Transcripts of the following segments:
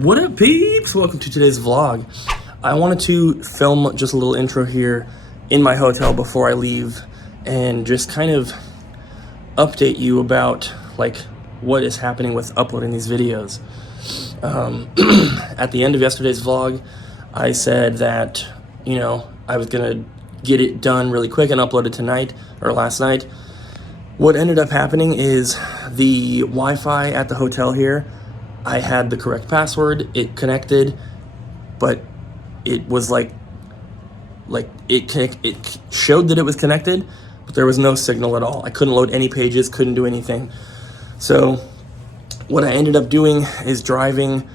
What up, peeps? Welcome to today's vlog. I wanted to film just a little intro here in my hotel before I leave and just kind of update you about like what is happening with uploading these videos. At the end of yesterday's vlog, I said that, you know, I was gonna get it done really quick and upload it tonight or last night. What ended up happening is the Wi-Fi at the hotel here, I had the correct password, it connected, but it was like it showed that it was connected, but there was no signal at all. I couldn't load any pages, couldn't do anything. So what I ended up doing is driving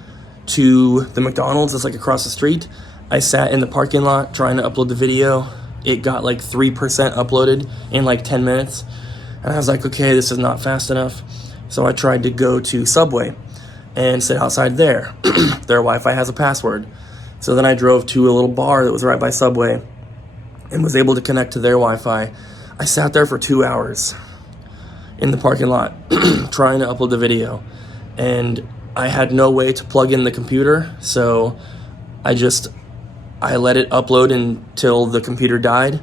to the McDonald's that's like across the street. I sat in the parking lot trying to upload the video. It got like 3% uploaded in like 10 minutes. And I was like, okay, this is not fast enough. So I tried to go to Subway and sit outside there. Their Wi-Fi has a password. So then I drove to a little bar that was right by Subway and was able to connect to their Wi-Fi. I sat there for 2 hours in the parking lot trying to upload the video. And I had no way to plug in the computer, so I let it upload until the computer died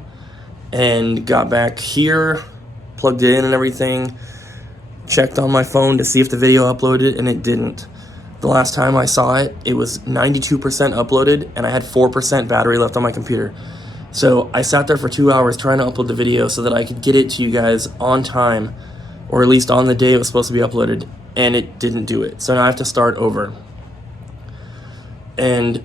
and got back here, plugged it in and everything, checked on my phone to see if the video uploaded, and it didn't. The last time I saw it, it was 92% uploaded, and I had 4% battery left on my computer. So I sat there for 2 hours trying to upload the video so that I could get it to you guys on time, or at least on the day it was supposed to be uploaded, and it didn't do it. So now I have to start over. And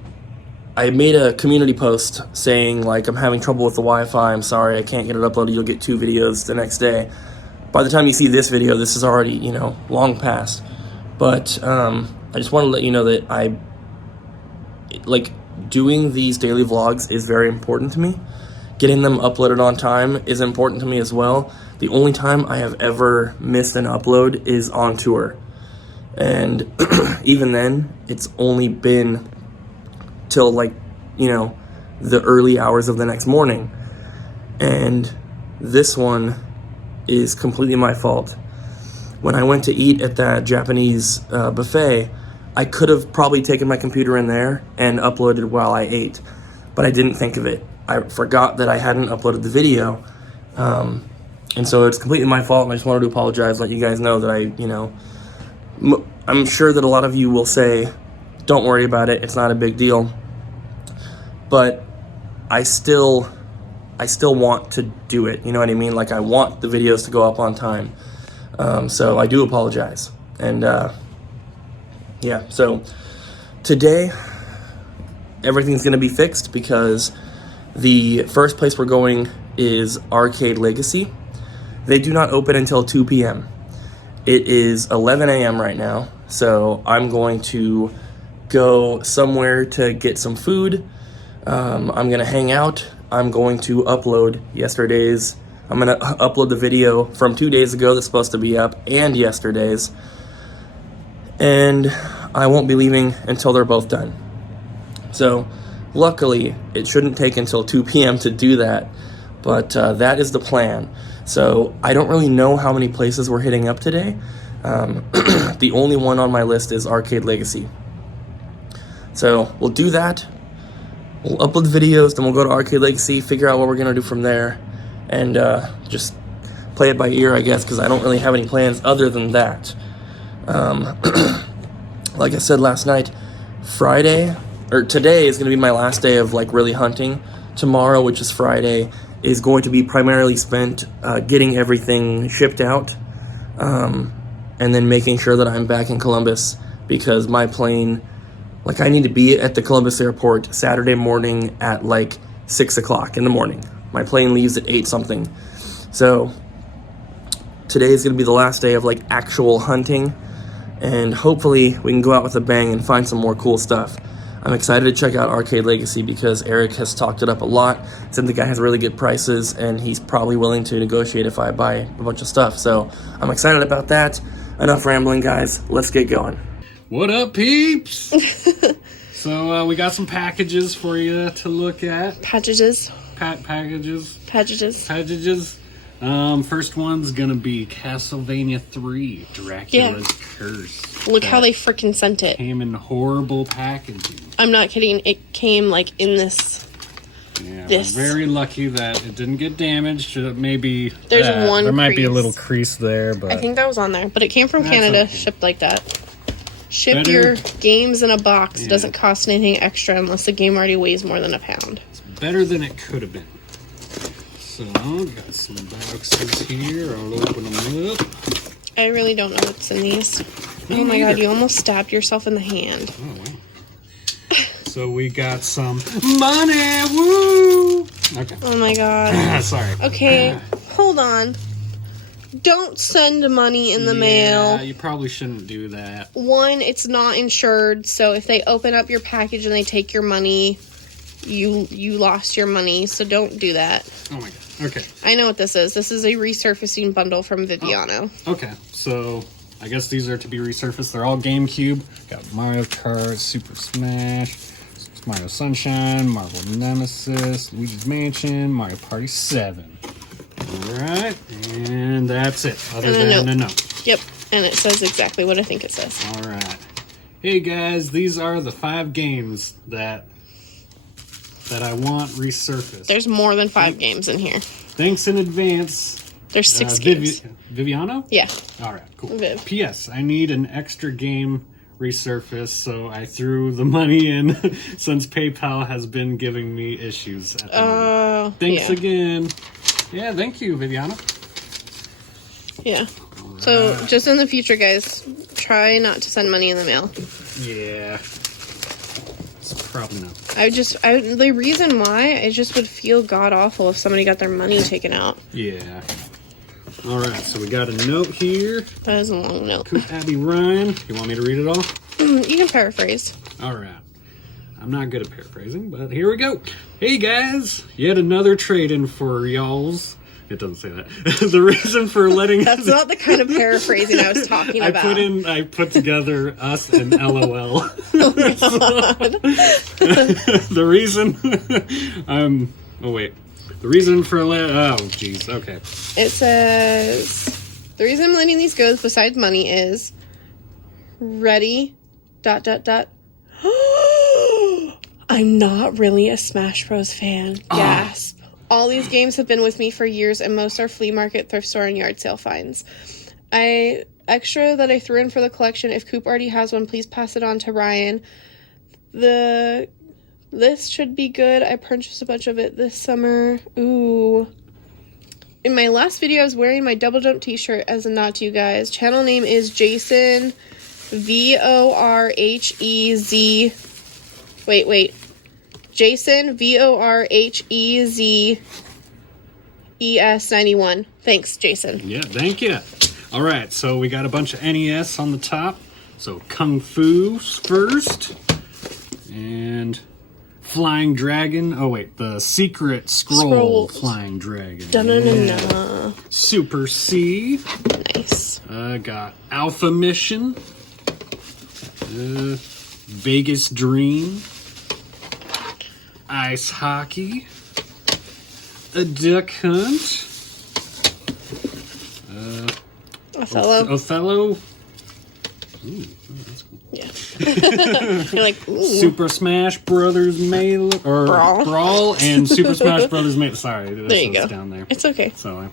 I made a community post saying, like, I'm having trouble with the Wi-Fi, I'm sorry, I can't get it uploaded, you'll get 2 videos the next day. By the time you see this video, this is already, you know, long past. But I just want to let you know that doing these daily vlogs is very important to me. Getting them uploaded on time is important to me as well. The only time I have ever missed an upload is on tour. And even then, it's only been till like, you know, the early hours of the next morning. And this one is completely my fault. When I went to eat at that Japanese buffet, I could have probably taken my computer in there and uploaded while I ate, but I didn't think of it. I forgot that I hadn't uploaded the video, and so it's completely my fault, and I just wanted to apologize, let you guys know that I'm sure that a lot of you will say, don't worry about it, it's not a big deal, but I still want to do it, you know what I mean? Like, I want the videos to go up on time. So I do apologize. And yeah, so today everything's gonna be fixed because the first place we're going is Arcade Legacy. They do not open until 2 p.m. It is 11 a.m. right now, so I'm going to go somewhere to get some food. I'm gonna hang out. I'm going to upload yesterday's. I'm gonna upload the video from 2 days ago that's supposed to be up and yesterday's. And I won't be leaving until they're both done. So luckily, it shouldn't take until 2 p.m. to do that, but that is the plan. So I don't really know how many places we're hitting up today. The only one on my list is Arcade Legacy. So we'll do that. We'll upload the videos, then we'll go to Arcade Legacy, figure out what we're gonna do from there, and just play it by ear, I guess, because I don't really have any plans other than that. Like I said last night, today is gonna be my last day of like really hunting. Tomorrow, which is Friday, is going to be primarily spent getting everything shipped out, and then making sure that I'm back in Columbus, because my plane, like, I need to be at the Columbus airport Saturday morning at like 6 o'clock in the morning. My plane leaves at 8 something. So today is gonna be the last day of like actual hunting, and hopefully we can go out with a bang and find some more cool stuff. I'm excited to check out Arcade Legacy because Eric has talked it up a lot, said the guy has really good prices, and he's probably willing to negotiate if I buy a bunch of stuff. So I'm excited about that. Enough rambling, guys. Let's get going. What up, peeps? So we got some packages for you to look at. Packages. Packages. Packages. Packages. First one's gonna be Castlevania 3, Dracula's Curse. Look how they freaking sent it. Came in horrible packaging. I'm not kidding. It came like in this. Yeah, This. we're very lucky that it didn't get damaged. Maybe There's one there might be a crease. little crease there, but I think that was on there, but it came from That's Canada, okay. shipped like that. Ship Better- your games in a box. Yeah. Doesn't cost anything extra unless the game already weighs more than a pound. it's better than it could have been. So, got some boxes here. I'll open them up. I really don't know what's in these. Me Oh my god, neither. you almost stabbed yourself in the hand. Oh, wow. So we got some money. Woo! Okay. Oh my god. Sorry. Okay, hold on. Don't send money in the Yeah, mail. you probably shouldn't do that. One, it's not insured, so if they open up your package and they take your money, you lost your money, so don't do that. Oh my god. Okay. I know what this is. This is a resurfacing bundle from Viviano. Okay. So I guess these are to be resurfaced. They're all GameCube. Got Mario Kart, Super Smash, Mario Sunshine, Marvel Nemesis, Luigi's Mansion, Mario Party 7. Alright, and that's it. Other And a than note. a note. Yep, and it says exactly what I think it says. Alright. Hey guys, these are the 5 games that I want resurfaced. There's more than 5 games in here. Thanks in advance. There's 6 games. Viviano? Yeah. Alright, cool. Viv. P.S. I need an extra game resurfaced, so I threw the money in since PayPal has been giving me issues at the moment. Thanks yeah. again. Yeah, thank you, Viviana. Yeah. So, just in the future, guys, try not to send money in the mail. Yeah. It's probably not. The reason why, I just would feel god-awful if somebody got their money taken out. Yeah. Alright, so we got a note here. That is a long note. Abby Ryan. You want me to read it all? You can paraphrase. Alright. I'm not good at paraphrasing, but here we go. Hey guys, yet another trade-in for y'all's. It doesn't say that. The reason for letting That's not the kind of paraphrasing I was talking about. I put together us and LOL. The reason The reason for jeez, okay. It says, the reason I'm letting these go besides money is ready, ... I'm not really a Smash Bros. Fan. Gasp. All these games have been with me for years, and most are flea market, thrift store, and yard sale finds. Extra that I threw in for the collection. If Coop already has one, please pass it on to Ryan. This should be good. I purchased a bunch of it this summer. Ooh. In my last video, I was wearing my Double Jump t-shirt as a nod to you guys. Channel name is Jason VORHEZ. Wait. Jason VORHEZ ES91. Thanks, Jason. Yeah, thank you. All right, so we got a bunch of NES on the top. So Kung Fu first. And Flying Dragon. Oh, wait. The Secret Scroll Scrolls. Flying Dragon. Da-na-na-na. Super C. Nice. Got Alpha Mission. Vegas Dream. Ice Hockey. A Duck Hunt. Othello. Othello. Ooh, that's cool. Yeah. You're like, ooh. Super Smash Brothers Melee or Brawl. and Super Smash Brothers Melee. Sorry, There you go. down there. It's okay. So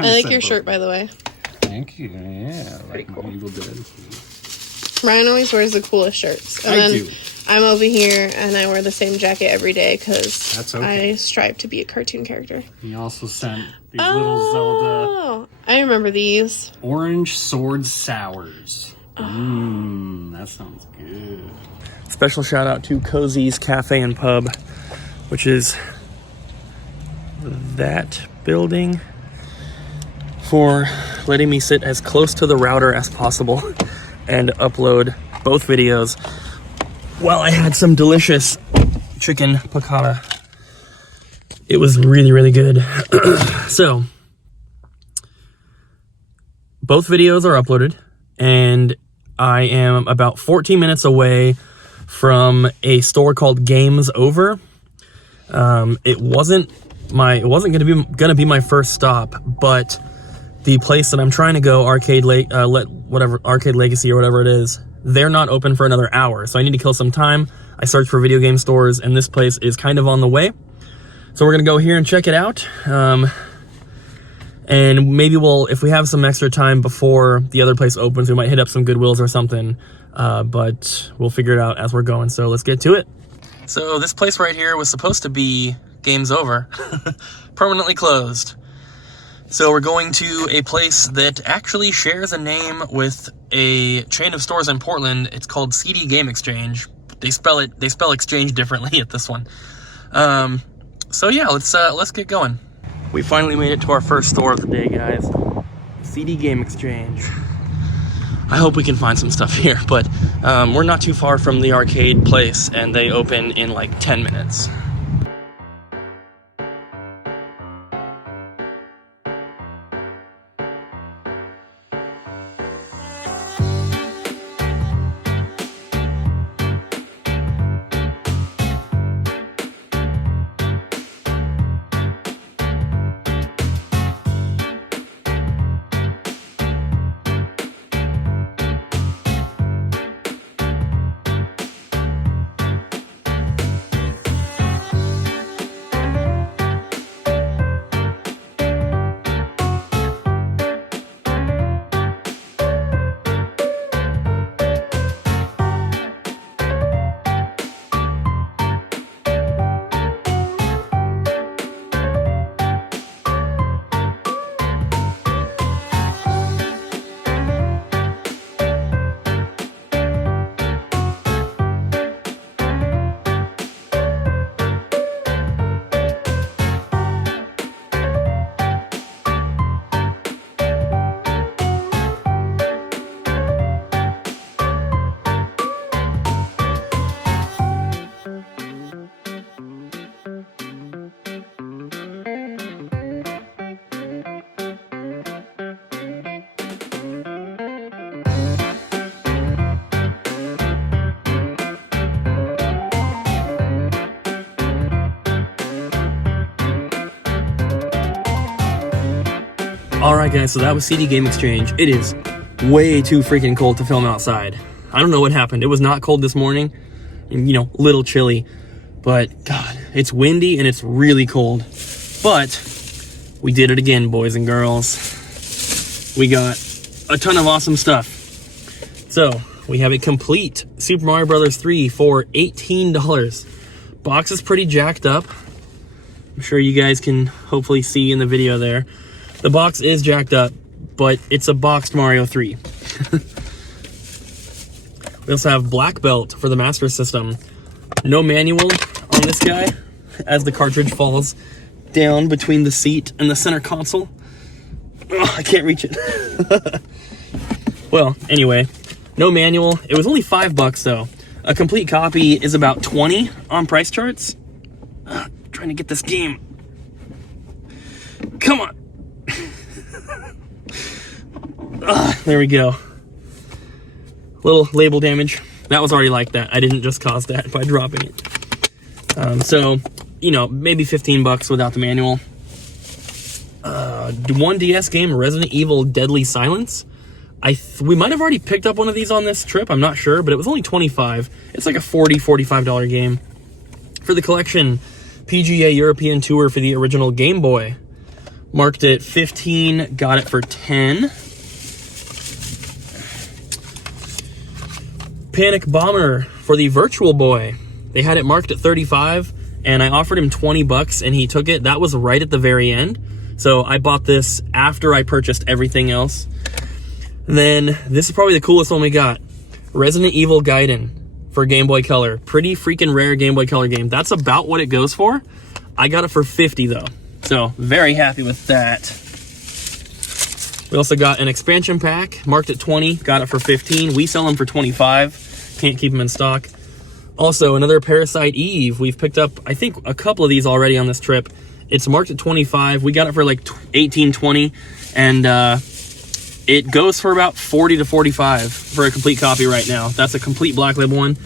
I like your shirt, by the way. Thank you. Yeah, Pretty like cool. Evil Dead. Ryan always wears the coolest shirts. And I then do. I'm over here and I wear the same jacket every day because That's okay. I strive to be a cartoon character. He also sent these little Zelda Oh, I remember these. Orange Sword Sours. That sounds good. Special shout out to Cozy's Cafe and Pub, which is that building, for letting me sit as close to the router as possible and upload both videos while I had some delicious chicken piccata. It was really, really good. So, both videos are uploaded, and I am about 14 minutes away from a store called Games Over. It wasn't it wasn't gonna be my first stop, but the place that I'm trying to go, Arcade Legacy or whatever it is, they're not open for another hour, so I need to kill some time. I searched for video game stores, and this place is kind of on the way. So we're gonna go here and check it out. And maybe if we have some extra time before the other place opens, we might hit up some Goodwills or something. But we'll figure it out as we're going, so let's get to it. So this place right here was supposed to be game's over, permanently closed. So we're going to a place that actually shares a name with a chain of stores in Portland. It's called CD Game Exchange. They spell exchange differently at this one. So yeah, let's get going. We finally made it to our first store of the day, guys. CD Game Exchange. I hope we can find some stuff here, but we're not too far from the arcade place, and they open in like 10 minutes. Alright guys, so that was CD Game Exchange. It is way too freaking cold to film outside. I don't know what happened. It was not cold this morning, and you know, little chilly, but God, it's windy and it's really cold. But we did it again, boys and girls. We got a ton of awesome stuff. So we have a complete Super Mario Bros. 3 for $18. Box is pretty jacked up. I'm sure you guys can hopefully see in the video there. The box is jacked up, but it's a boxed Mario 3. We also have Black Belt for the Master System. No manual on this guy, as the cartridge falls down between the seat and the center console. Oh, I can't reach it. Well, anyway, no manual. It was only $5 though. A complete copy is about $20 on price charts. Trying to get this game. Come on. There we go. Little label damage. That was already like that. I didn't just cause that by dropping it. So, you know, maybe $15 without the manual. One DS game, Resident Evil Deadly Silence. We might have already picked up one of these on this trip. I'm not sure, but it was only $25. It's like a $45 game. For the collection, PGA European Tour for the original Game Boy. Marked at $15, got it for $10. Panic Bomber for the Virtual Boy. They had it marked at $35, and I offered him $20, and he took it. That was right at the very end. So I bought this after I purchased everything else. And then this is probably the coolest one we got. Resident Evil Gaiden for Game Boy Color. Pretty freaking rare Game Boy Color game. That's about what it goes for. I got it for $50 though. So very happy with that. We also got an expansion pack marked at $20, got it for $15. We sell them for $25. Can't keep them in stock. Also, another Parasite Eve. We've picked up, I think, a couple of these already on this trip. It's marked at $25. We got it for like $18, $20, and it goes for about $40 to $45 for a complete copy right now. That's a complete black label one.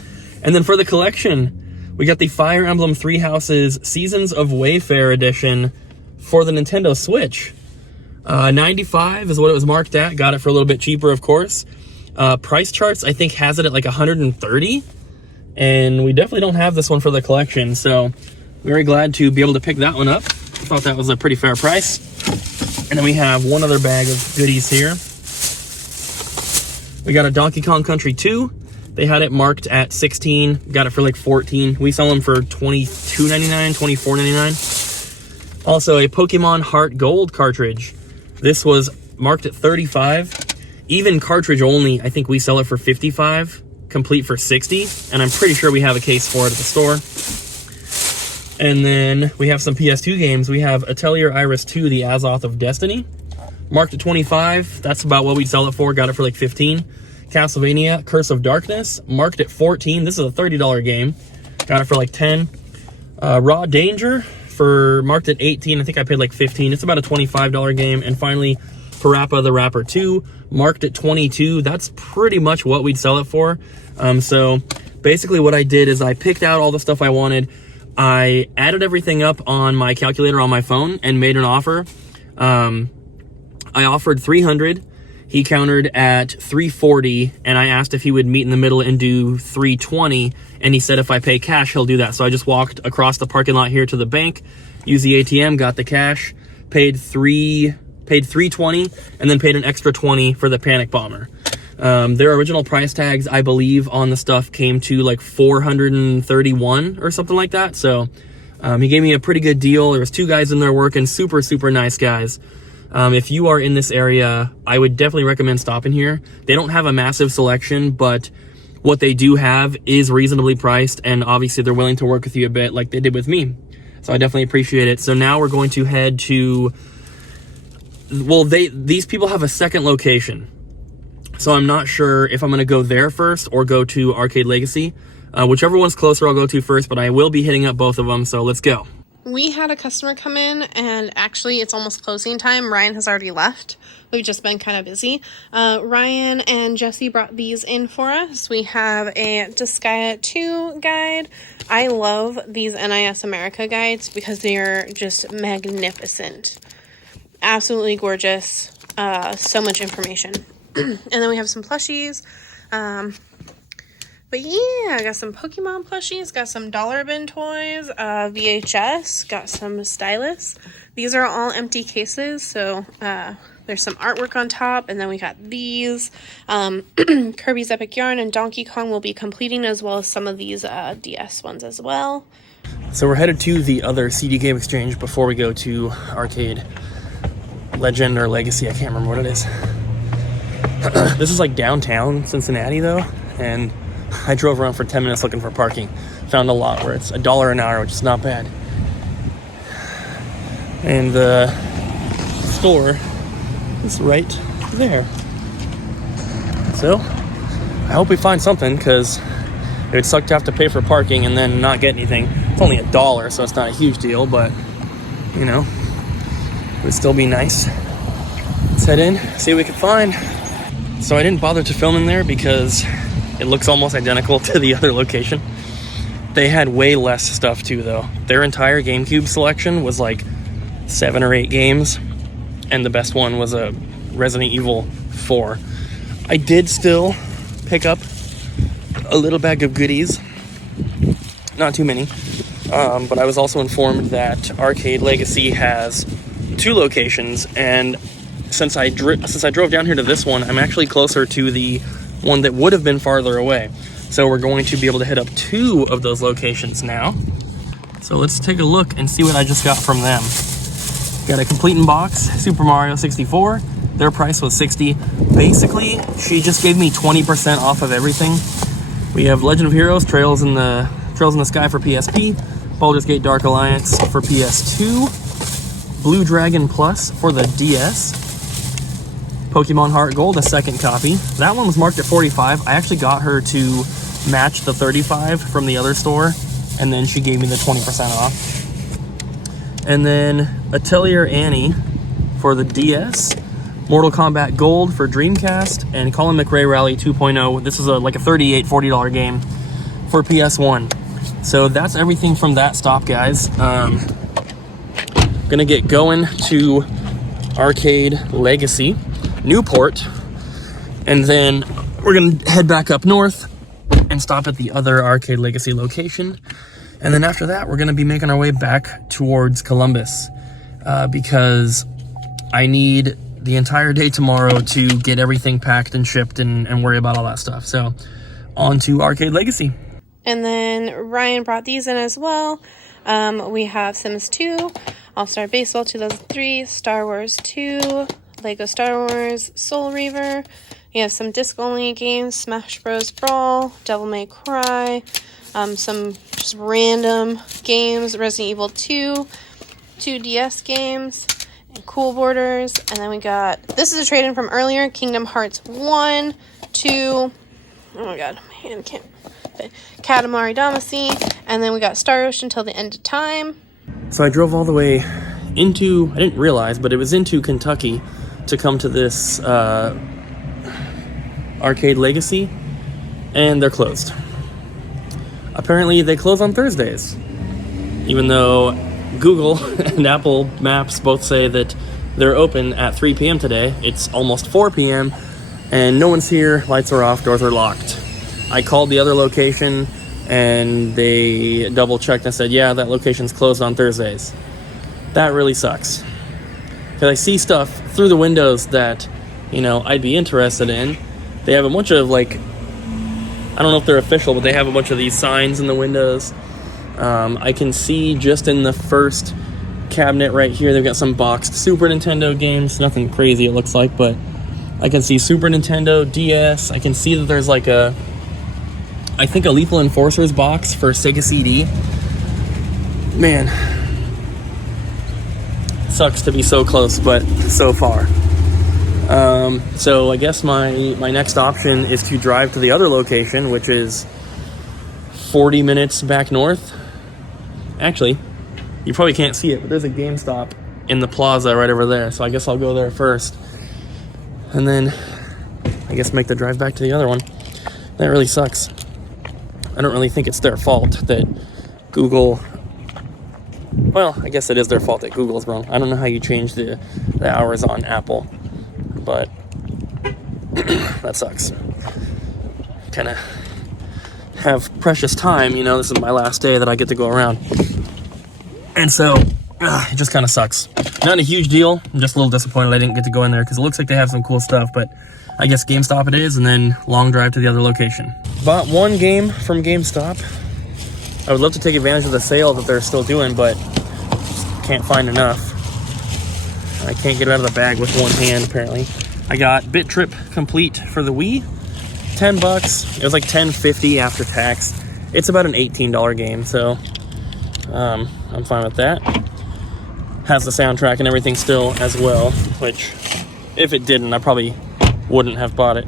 And then for the collection, We got the Fire Emblem Three Houses Seasons of Wayfair edition for the Nintendo Switch. 95 is what it was marked at. Got it for a little bit cheaper, of course. Price charts, I think, has it at like 130. And we definitely don't have this one for the collection, so very glad to be able to pick that one up. I thought that was a pretty fair price. And then we have one other bag of goodies here. We got a Donkey Kong Country 2. They had it marked at 16, got it for like 14. We sell them for $22.99, $24.99. Also, a Pokemon Heart Gold cartridge. This was marked at 35. Even cartridge only, I think we sell it for 55, complete for 60, and I'm pretty sure we have a case for it at the store. And then we have some PS2 games. We have Atelier Iris 2, The Azoth of Destiny, marked at 25. That's about what we'd sell it for, got it for like 15. Castlevania Curse of Darkness, marked at 14. This is a $30 game. Got it for like 10. Raw Danger marked at 18. I think I paid like 15. It's about a $25 game. And finally, Parappa the Rapper 2, marked at 22. That's pretty much what we'd sell it for. So basically what I did is I picked out all the stuff I wanted. I added everything up on my calculator on my phone and made an offer. I offered 300. He countered at 340, and I asked if he would meet in the middle and do 320, and he said if I pay cash, he'll do that. So I just walked across the parking lot here to the bank, used the ATM, got the cash, paid 320, and then paid an extra 20 for the Panic Bomber. Their original price tags, I believe, on the stuff came to like 431 or something like that. So he gave me a pretty good deal. There was 2 guys in there working, super, super nice guys. If you are in this area, I would definitely recommend stopping here. They don't have a massive selection, but what they do have is reasonably priced, and obviously they're willing to work with you a bit like they did with me. So I definitely appreciate it. So now we're going to head to, well, these people have a second location. So I'm not sure if I'm going to go there first or go to Arcade Legacy. Whichever one's closer, I'll go to first, but I will be hitting up both of them, so let's go. We had a customer come in, and actually it's almost closing time. Ryan has already left. We've just been kind of busy. Ryan and Jesse brought these in for us. We have a Disgaea 2 guide. I love these NIS America guides because they are just magnificent. Absolutely gorgeous. So much information. And then we have some plushies. But yeah, I got some Pokemon plushies, got some dollar bin toys, VHS, got some stylus. These are all empty cases, so there's some artwork on top, and then we got these. Kirby's Epic Yarn and Donkey Kong will be completing, as well as some of these DS ones as well. So we're headed to the other CD game exchange before we go to Arcade Legend or Legacy. I can't remember what it is. This is like downtown Cincinnati though, and I drove around for 10 minutes looking for parking. Found a lot where it's $1 an hour, which is not bad. And the store is right there. So I hope we find something, because it would suck to have to pay for parking and then not get anything. It's only $1, so it's not a huge deal, but you know, it would still be nice. Let's head in, see what we can find. So I didn't bother to film in there because it looks almost identical to the other location. They had way less stuff too though. Their entire GameCube selection was like 7 or 8 games, and the best one was a Resident Evil 4. I did still pick up a little bag of goodies, not too many, but I was also informed that Arcade Legacy has 2 locations, and since I drove down here to this one, I'm actually closer to the one that would have been farther away. So we're going to be able to hit up 2 of those locations now. So let's take a look and see what I just got from them. Got a complete in box Super Mario 64. Their price was $60. Basically, she just gave me 20% off of everything. We have Legend of Heroes, Trails in the Sky for PSP, Baldur's Gate Dark Alliance for PS2, Blue Dragon Plus for the DS, Pokemon Heart Gold, a second copy. That one was marked at $45. I actually got her to match the $35 from the other store, and then she gave me the 20% off. And then Atelier Annie for the DS, Mortal Kombat Gold for Dreamcast, and Colin McRae Rally 2.0. This is like a $38, $40 game for PS1. So that's everything from that stop, guys. Gonna get going to Arcade Legacy, Newport, and then we're gonna head back up north and stop at the other Arcade Legacy location. And then after that, we're gonna be making our way back towards Columbus because I need the entire day tomorrow to get everything packed and shipped and worry about all that stuff. So on to Arcade Legacy. And then Ryan brought these in as well. We have Sims 2, All-Star Baseball 2003, Star Wars 2, Lego Star Wars, Soul Reaver. We have some disc-only games, Smash Bros. Brawl, Devil May Cry, some just random games, Resident Evil 2, 2 DS games, and Cool Borders. And then we got, this is a trade-in from earlier, Kingdom Hearts 1, 2, oh my god, my hand can't fit, Katamari Damacy, and then we got Star Ocean Till the End of Time. So I drove all the way into, I didn't realize, but it was into Kentucky to come to this Arcade Legacy, and they're closed. Apparently they close on Thursdays, even though Google and Apple Maps both say that they're open at 3 p.m. today. It's almost 4 p.m. and no one's here, lights are off, doors are locked. I called the other location and they double checked and said, yeah, that location's closed on Thursdays. That really sucks. Because I see stuff through the windows that, you know, I'd be interested in. They have a bunch of, like, I don't know if they're official, but they have a bunch of these signs in the windows. I can see just in the first cabinet right here, they've got some boxed Super Nintendo games. Nothing crazy, it looks like, but I can see Super Nintendo, DS. I can see that there's like a, I think a Lethal Enforcers box for Sega CD. Man, sucks to be so close, but so far. So I guess my next option is to drive to the other location, which is 40 minutes back north. Actually, you probably can't see it, but there's a GameStop in the plaza right over there. So I guess I'll go there first. And then I guess make the drive back to the other one. That really sucks. I don't really think it's their fault that Google... Well, I guess it is their fault that Google's wrong. I don't know how you change the hours on Apple, but that sucks. Kind of have precious time, you know, this is my last day that I get to go around. And so, it just kind of sucks. Not a huge deal, I'm just a little disappointed I didn't get to go in there, because it looks like they have some cool stuff, but I guess GameStop it is, and then long drive to the other location. Bought one game from GameStop. I would love to take advantage of the sale that they're still doing, but can't find enough. I can't get it out of the bag with one hand, apparently. I got Bit Trip Complete for the Wii. $10. It was like $10.50 after tax. It's about an $18 game, so I'm fine with that. Has the soundtrack and everything still as well, which if it didn't, I probably wouldn't have bought it.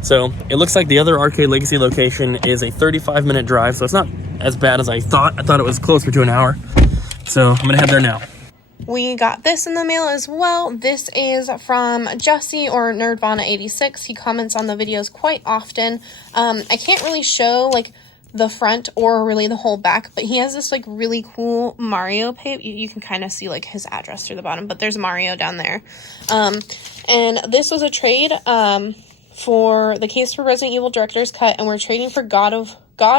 So it looks like the other Arcade Legacy location is a 35-minute drive, so it's not as bad as I thought. I thought it was closer to an hour. So I'm gonna head there now. We got this in the mail as well. This is from Jesse, or Nerdvana86. He comments on the videos quite often. I can't really show like the front or really the whole back, but he has this like really cool Mario pape. You can kind of see like his address through the bottom, but there's Mario down there. And this was a trade for the case for Resident Evil Director's Cut, and we're trading for God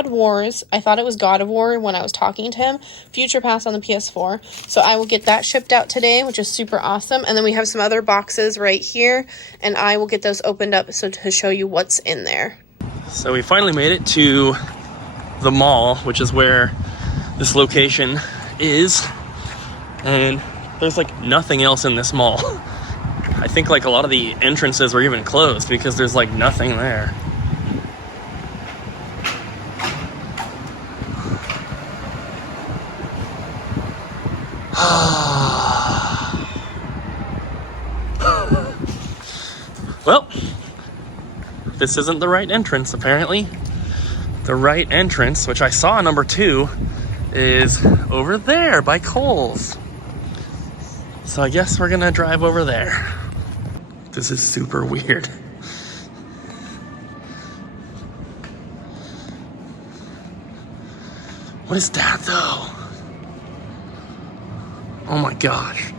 Wars. I thought it was God of War when I was talking to him. Future Pass on the PS4. So I will get that shipped out today, which is super awesome. And then we have some other boxes right here, and I will get those opened up so to show you what's in there. So we finally made it to the mall, which is where this location is. And there's like nothing else in this mall. I think like a lot of the entrances were even closed because there's like nothing there. Well, this isn't the right entrance, apparently. The right entrance, which I saw number 2, is over there by Kohl's. So I guess we're gonna drive over there. This is super weird. What is that though? Oh my gosh.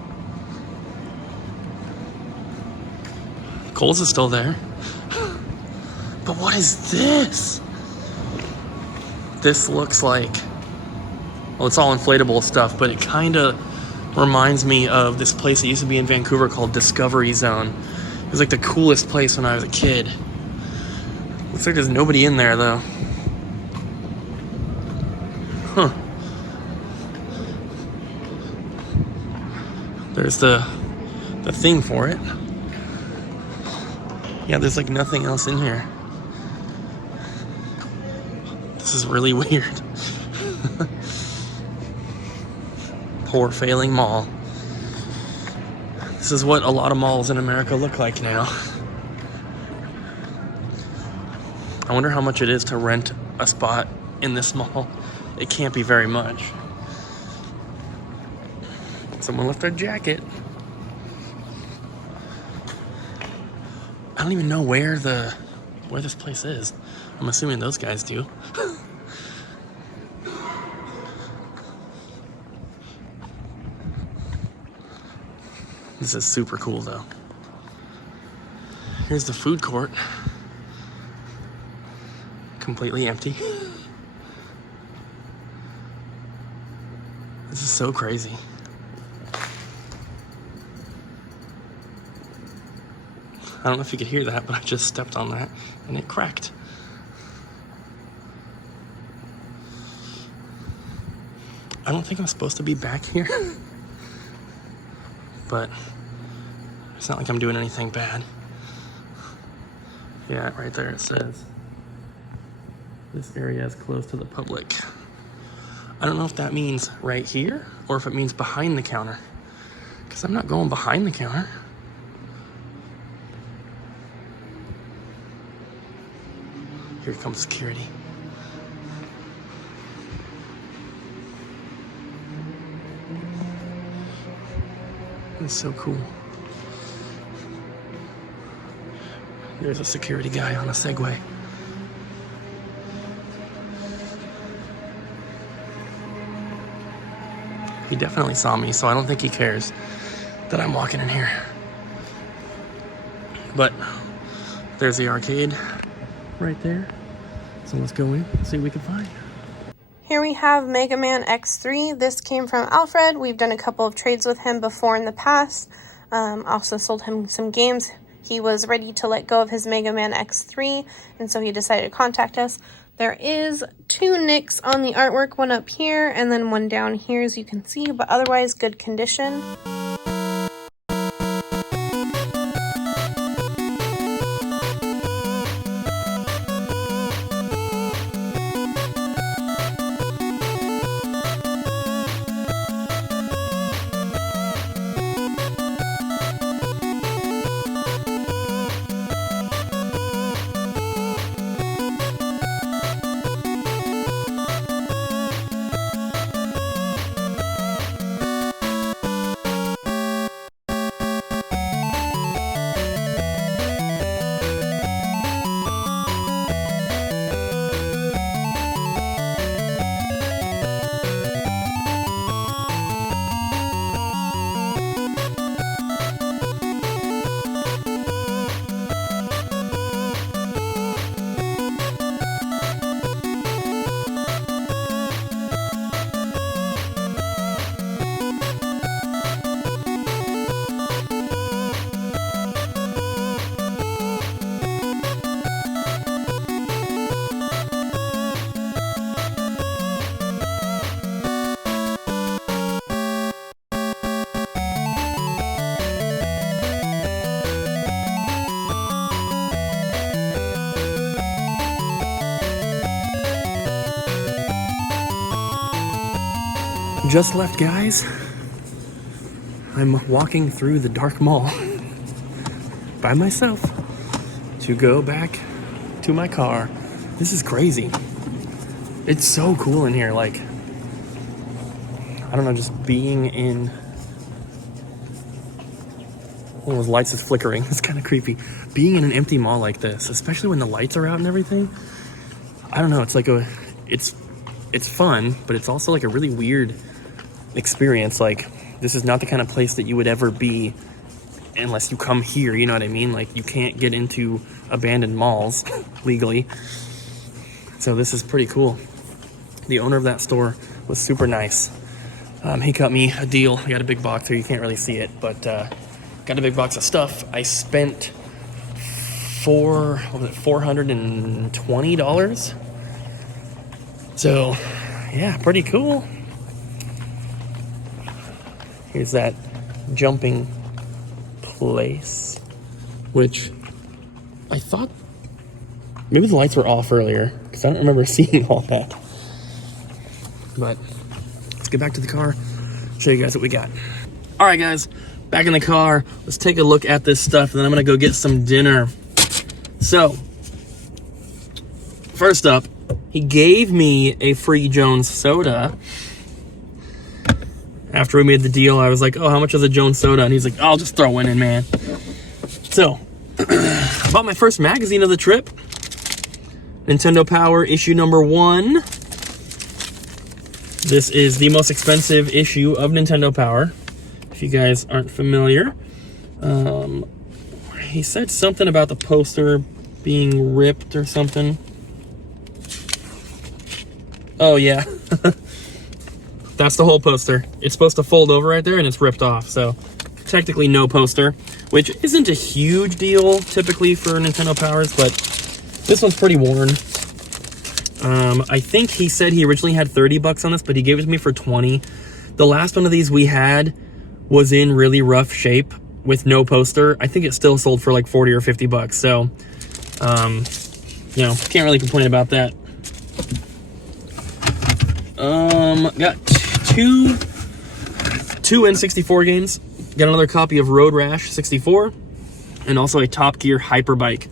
Kohl's is still there. But what is this? This looks like, well, it's all inflatable stuff, but it kind of reminds me of this place that used to be in Vancouver called Discovery Zone. It was like the coolest place when I was a kid. Looks like there's nobody in there though. Huh. There's the thing for it. Yeah, there's like nothing else in here. This is really weird. Poor failing mall. This is what a lot of malls in America look like now. I wonder how much it is to rent a spot in this mall. It can't be very much. Someone left their jacket. I don't even know where this place is. I'm assuming those guys do. This is super cool though. Here's the food court. Completely empty. This is so crazy. I don't know if you could hear that, but I just stepped on that and it cracked. I don't think I'm supposed to be back here, but it's not like I'm doing anything bad. Yeah, right there it says, this area is closed to the public. I don't know if that means right here or if it means behind the counter, because I'm not going behind the counter. Here comes security. It's so cool. There's a security guy on a Segway. He definitely saw me, so I don't think he cares that I'm walking in here. But there's the arcade right there. So let's go in and see what we can find. Here we have Mega Man X3. This came from Alfred. We've done a couple of trades with him before in the past. Also sold him some games. He was ready to let go of his Mega Man X3, and so he decided to contact us. There is 2 nicks on the artwork, one up here and then one down here, as you can see, but otherwise good condition. Just left, guys. I'm walking through the dark mall by myself to go back to my car. This is crazy. It's so cool in here. Like, I don't know, just being in... One of those lights is flickering. It's kind of creepy. Being in an empty mall like this, especially when the lights are out and everything, I don't know, it's like it's it's fun, but it's also like a really weird experience. Like, this is not the kind of place that you would ever be unless you come here, you know what I mean? Like, you can't get into abandoned malls legally. So this is pretty cool. The owner of that store was super nice. He got me a deal. I got a big box here. You can't really see it, but got a big box of stuff. I spent $420. So, yeah, pretty cool. Here's that jumping place, which I thought maybe the lights were off earlier because I don't remember seeing all that. But let's get back to the car, show you guys what we got. All right, guys, back in the car. Let's take a look at this stuff, and then I'm gonna go get some dinner. So, first up, he gave me a free Jones soda. After we made the deal, I was like, oh, how much is a Jones soda? And he's like, I'll just throw one in, man. So, I bought my first magazine of the trip. Nintendo Power issue number 1. This is the most expensive issue of Nintendo Power, if you guys aren't familiar. He said something about the poster being ripped or something. Oh, yeah. That's the whole poster. It's supposed to fold over right there, and it's ripped off. So, technically no poster, which isn't a huge deal typically for Nintendo Powers, but this one's pretty worn. I think he said he originally had $30 on this, but he gave it to me for 20. The last one of these we had was in really rough shape with no poster. I think it still sold for like 40 or $50. So, you know, can't really complain about that. Got two N64 games. Got another copy of Road Rash 64 and also a Top Gear Hyperbike.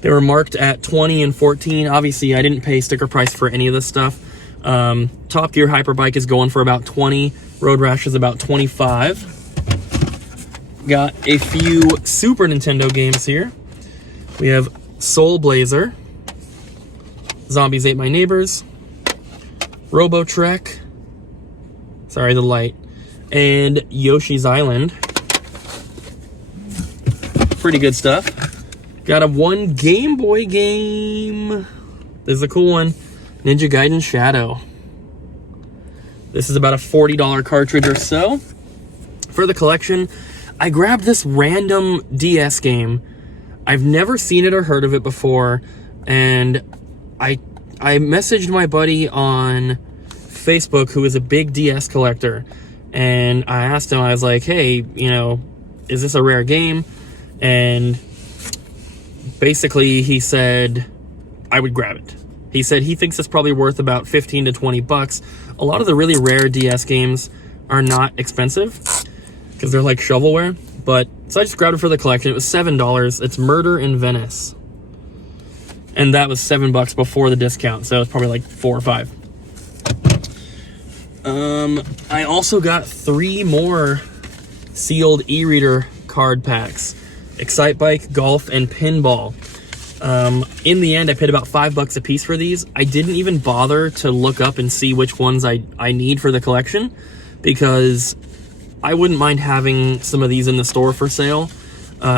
They were marked at 20 and 14. Obviously, I didn't pay sticker price for any of this stuff. Top Gear Hyperbike is going for about 20. Road Rash is about 25. Got a few Super Nintendo games here. We have Soul Blazer, Zombies Ate My Neighbors, Robo Trek, sorry, the light, and Yoshi's Island. Pretty good stuff. Got a one Game Boy game. This is a cool one. Ninja Gaiden Shadow. This is about a $40 cartridge or so. For the collection, I grabbed this random DS game. I've never seen it or heard of it before, and I messaged my buddy on Facebook who is a big DS collector, and I asked him, I was like, hey, you know, is this a rare game? And basically he said I would grab it. He said he thinks it's probably worth about 15 to 20 bucks. A lot of the really rare DS games are not expensive because they're like shovelware, but so I just grabbed it for the collection. It was $7. It's Murder in Venice, and that was $7 before the discount, so it's probably like 4 or 5. I also got 3 more sealed e-reader card packs: Excitebike, Golf, and Pinball. In the end, I paid about $5 a piece for these. I didn't even bother to look up and see which ones I need for the collection, because I wouldn't mind having some of these in the store for sale.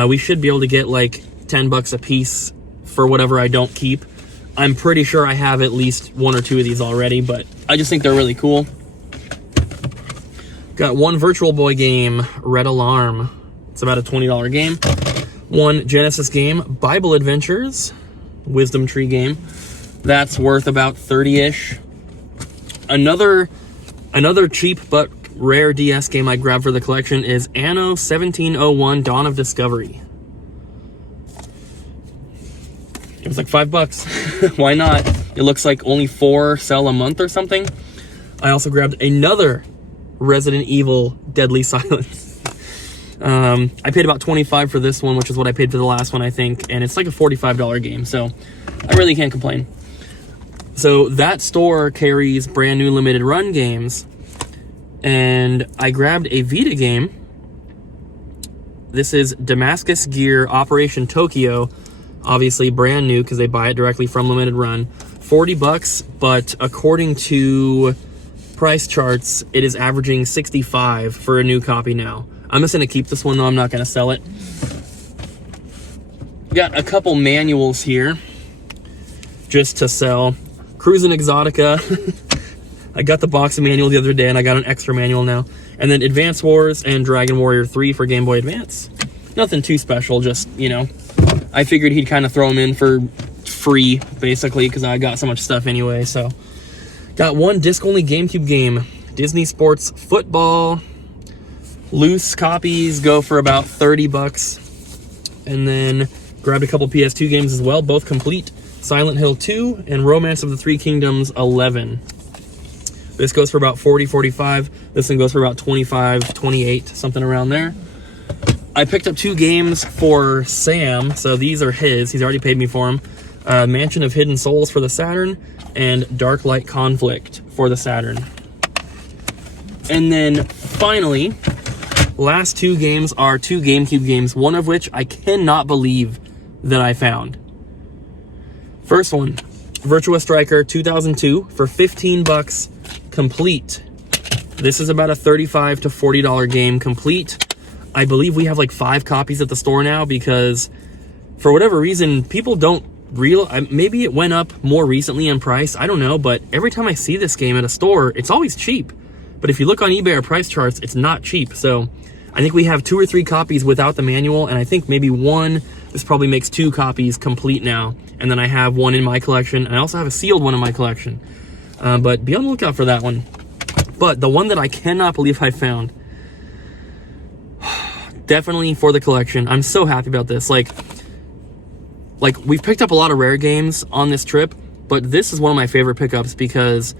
We should be able to get like $10 a piece for whatever I don't keep. I'm pretty sure I have at least 1 or 2 of these already, but I just think they're really cool. Got one Virtual Boy game, Red Alarm. It's about a $20 game. One Genesis game, Bible Adventures, Wisdom Tree game. That's worth about 30-ish. Another cheap but rare DS game I grabbed for the collection is Anno 1701 Dawn of Discovery. It was like $5. Why not? It looks like only 4 sell a month or something. I also grabbed another Resident Evil Deadly Silence. I paid about $25 for this one, which is what I paid for the last one, I think, and it's like a $45 game, so I really can't complain. So that store carries brand new limited run games, and I grabbed a Vita game. This is Damascus Gear Operation Tokyo, obviously brand new because they buy it directly from limited run, $40, but according to price charts, it is averaging $65 for a new copy now. I'm just gonna keep this one though, I'm not gonna sell it. Got a couple manuals here just to sell. Cruisin' Exotica. I got the box of manual the other day and I got an extra manual now. And then Advance Wars and Dragon Warrior 3 for Game Boy Advance. Nothing too special, just, you know, I figured he'd kind of throw them in for free, basically, because I got so much stuff anyway, so. Got one disc-only GameCube game, Disney Sports Football. Loose copies go for about $30. And then grabbed a couple PS2 games as well, both complete. Silent Hill 2 and Romance of the Three Kingdoms 11. This goes for about $40, $45. This one goes for about $25, $28, something around there. I picked up 2 games for Sam, so these are his. He's already paid me for them. Mansion of Hidden Souls for the Saturn and Dark Light Conflict for the Saturn. And then finally, last 2 games are 2 GameCube games, one of which I cannot believe that I found. First one, Virtua Striker 2002 for $15 complete. This is about a $35 to $40 game complete. I believe we have like 5 copies at the store now because for whatever reason, people don't maybe it went up more recently in price, I don't know, but every time I see this game at a store, it's always cheap. But if you look on eBay or price charts, it's not cheap. So I think we have 2 or 3 copies without the manual, and I think maybe one, this probably makes 2 copies complete now. And then I have one in my collection, and I also have a sealed one in my collection. But be on the lookout for that one. But the one that I cannot believe I found, definitely for the collection. I'm so happy about this. Like we've picked up a lot of rare games on this trip, but this is one of my favorite pickups because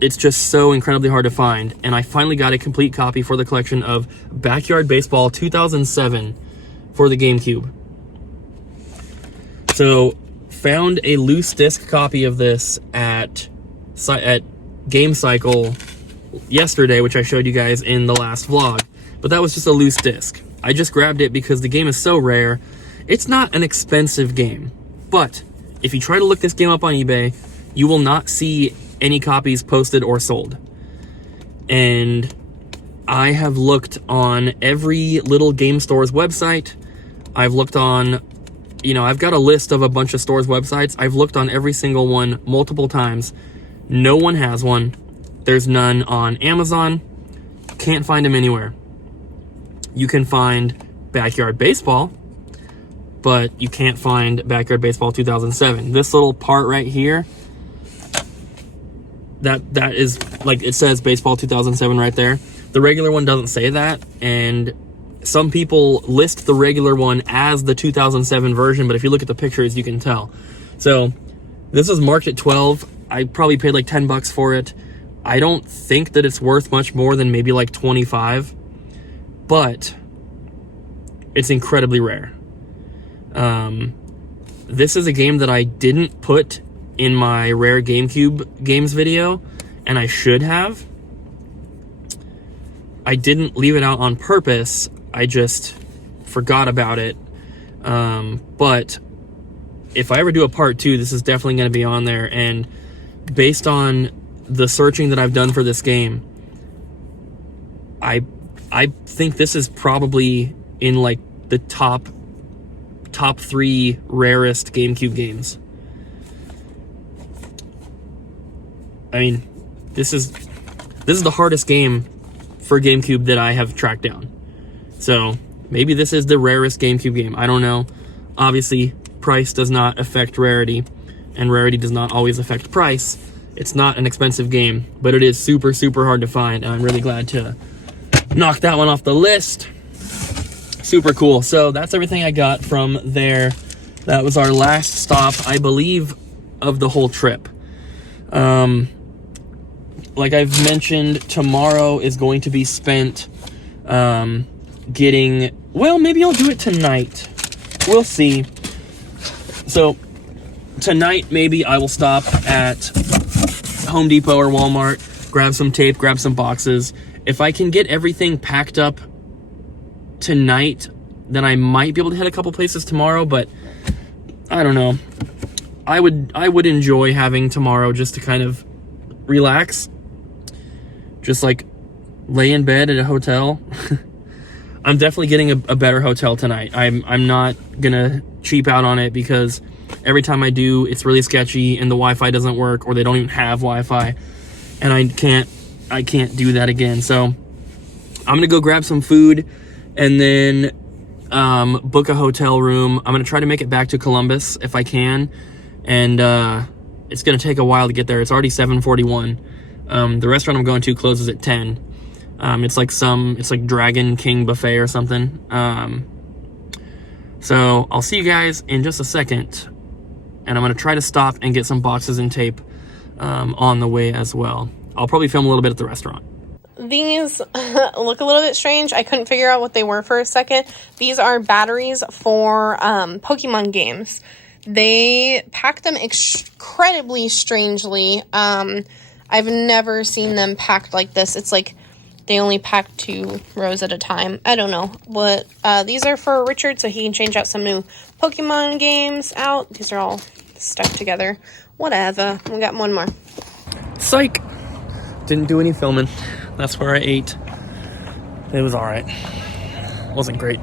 it's just so incredibly hard to find. And I finally got a complete copy for the collection of Backyard Baseball 2007 for the GameCube. So found a loose disc copy of this at Game Cycle yesterday, which I showed you guys in the last vlog. But that was just a loose disc. I just grabbed it because the game is so rare. It's not an expensive game, but if you try to look this game up on eBay, you will not see any copies posted or sold. And I have looked on every little game store's website. I've looked on, you know, I've got a list of a bunch of stores' websites. I've looked on every single one multiple times. No one has one. There's none on Amazon. Can't find them anywhere. You can find Backyard Baseball, but you can't find Backyard Baseball 2007. This little part right here, that is, like, it says Baseball 2007 right there. The regular one doesn't say that, and some people list the regular one as the 2007 version, but if you look at the pictures, you can tell. So this is marked at $12. I probably paid like $10 for it. I don't think that it's worth much more than maybe like $25, but it's incredibly rare. This is a game that I didn't put in my rare GameCube games video, and I should have. I didn't leave it out on purpose. I just forgot about it. But if I ever do a part 2, this is definitely going to be on there. And based on the searching that I've done for this game, I think this is probably in like the top 3 rarest GameCube games. I mean, this is the hardest game for GameCube that I have tracked down. So maybe this is the rarest GameCube game. I don't know. Obviously, price does not affect rarity, and rarity does not always affect price. It's not an expensive game, but it is super, super hard to find, and I'm really glad to knock that one off the list. Super cool. So that's everything I got from there. That was our last stop, I believe, of the whole trip. Like I've mentioned, tomorrow is going to be spent getting... Well, maybe I'll do it tonight. We'll see. So tonight, maybe I will stop at Home Depot or Walmart, grab some tape, grab some boxes. If I can get everything packed up tonight, then I might be able to hit a couple places tomorrow, but I don't know. I would enjoy having tomorrow just to kind of relax, just like lay in bed at a hotel. I'm definitely getting a better hotel tonight. I'm not gonna cheap out on it, because every time I do, it's really sketchy and the Wi-Fi doesn't work, or they don't even have Wi-Fi, and I can't do that again. So I'm gonna go grab some food and then book a hotel room. I'm gonna try to make it back to Columbus if I can, and it's gonna take a while to get there. It's already 7:41. The restaurant I'm going to closes at 10. It's like Dragon King buffet or something. So I'll see you guys in just a second, and I'm gonna try to stop and get some boxes and tape on the way as well. I'll probably film a little bit at the restaurant. These look a little bit strange. I couldn't figure out what they were for a second. These are batteries for Pokemon games. They pack them incredibly strangely. I've never seen them packed like this. It's like they only pack 2 rows at a time. I don't know what. These are for Richard, so he can change out some new Pokemon games out. These are all stuck together. Whatever. We got one more. Psych! Didn't do any filming. That's where I ate. It was alright. Wasn't great.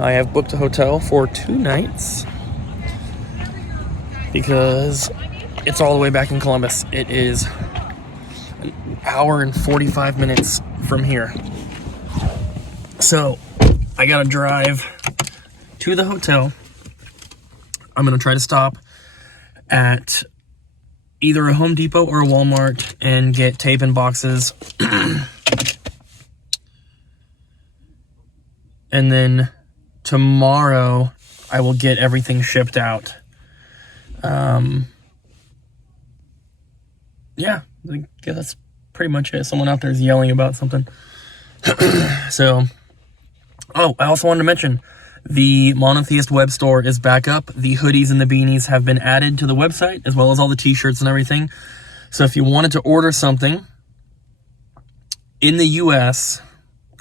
I have booked a hotel for 2 nights because it's all the way back in Columbus. It is an hour and 45 minutes from here. So I gotta drive to the hotel. I'm gonna try to stop at either a Home Depot or a Walmart and get tape and boxes. And then tomorrow I will get everything shipped out. Yeah, I guess that's pretty much it. Someone out there is yelling about something. So, oh, I also wanted to mention, the Monotheist web store is back up. The hoodies and the beanies have been added to the website, as well as all the t-shirts and everything. So if you wanted to order something in the US,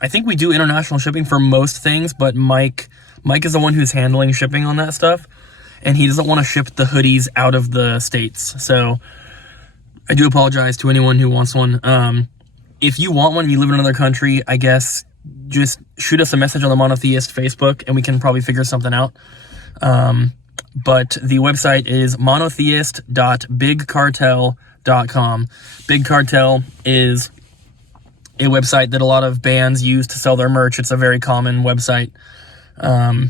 I think we do international shipping for most things, but Mike is the one who's handling shipping on that stuff, and he doesn't want to ship the hoodies out of the States. So I do apologize to anyone who wants one. If you want one, if you live in another country, I guess just shoot us a message on the Monotheist Facebook and we can probably figure something out. But the website is monotheist.bigcartel.com. Big Cartel is a website that a lot of bands use to sell their merch. It's a very common website. You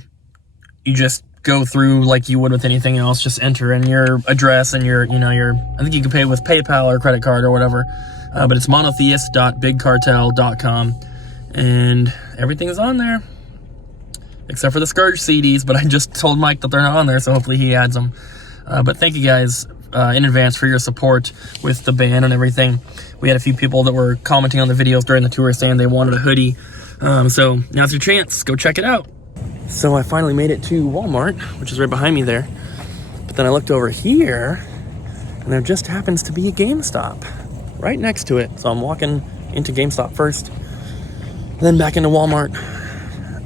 just go through like you would with anything else. Just enter in your address and your, I think you can pay with PayPal or credit card or whatever. But it's monotheist.bigcartel.com. And everything's on there except for the Scourge CDs, but I just told Mike that they're not on there, so hopefully he adds them. But thank you guys in advance for your support with the band and everything. We had a few people that were commenting on the videos during the tour saying they wanted a hoodie. So now's your chance. Go check it out. So I finally made it to Walmart, which is right behind me there. But then I looked over here and there just happens to be a GameStop right next to it. So I'm walking into GameStop first, then back into Walmart,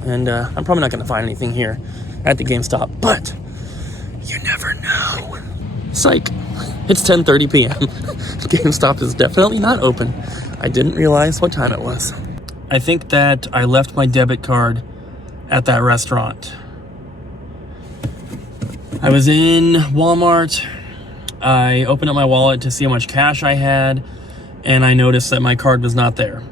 and I'm probably not going to find anything here at the GameStop, but you never know. Psych. It's 10:30 p.m. GameStop is definitely not open. I didn't realize what time it was. I think that I left my debit card at that restaurant. I was in Walmart. I opened up my wallet to see how much cash I had, and I noticed that my card was not there.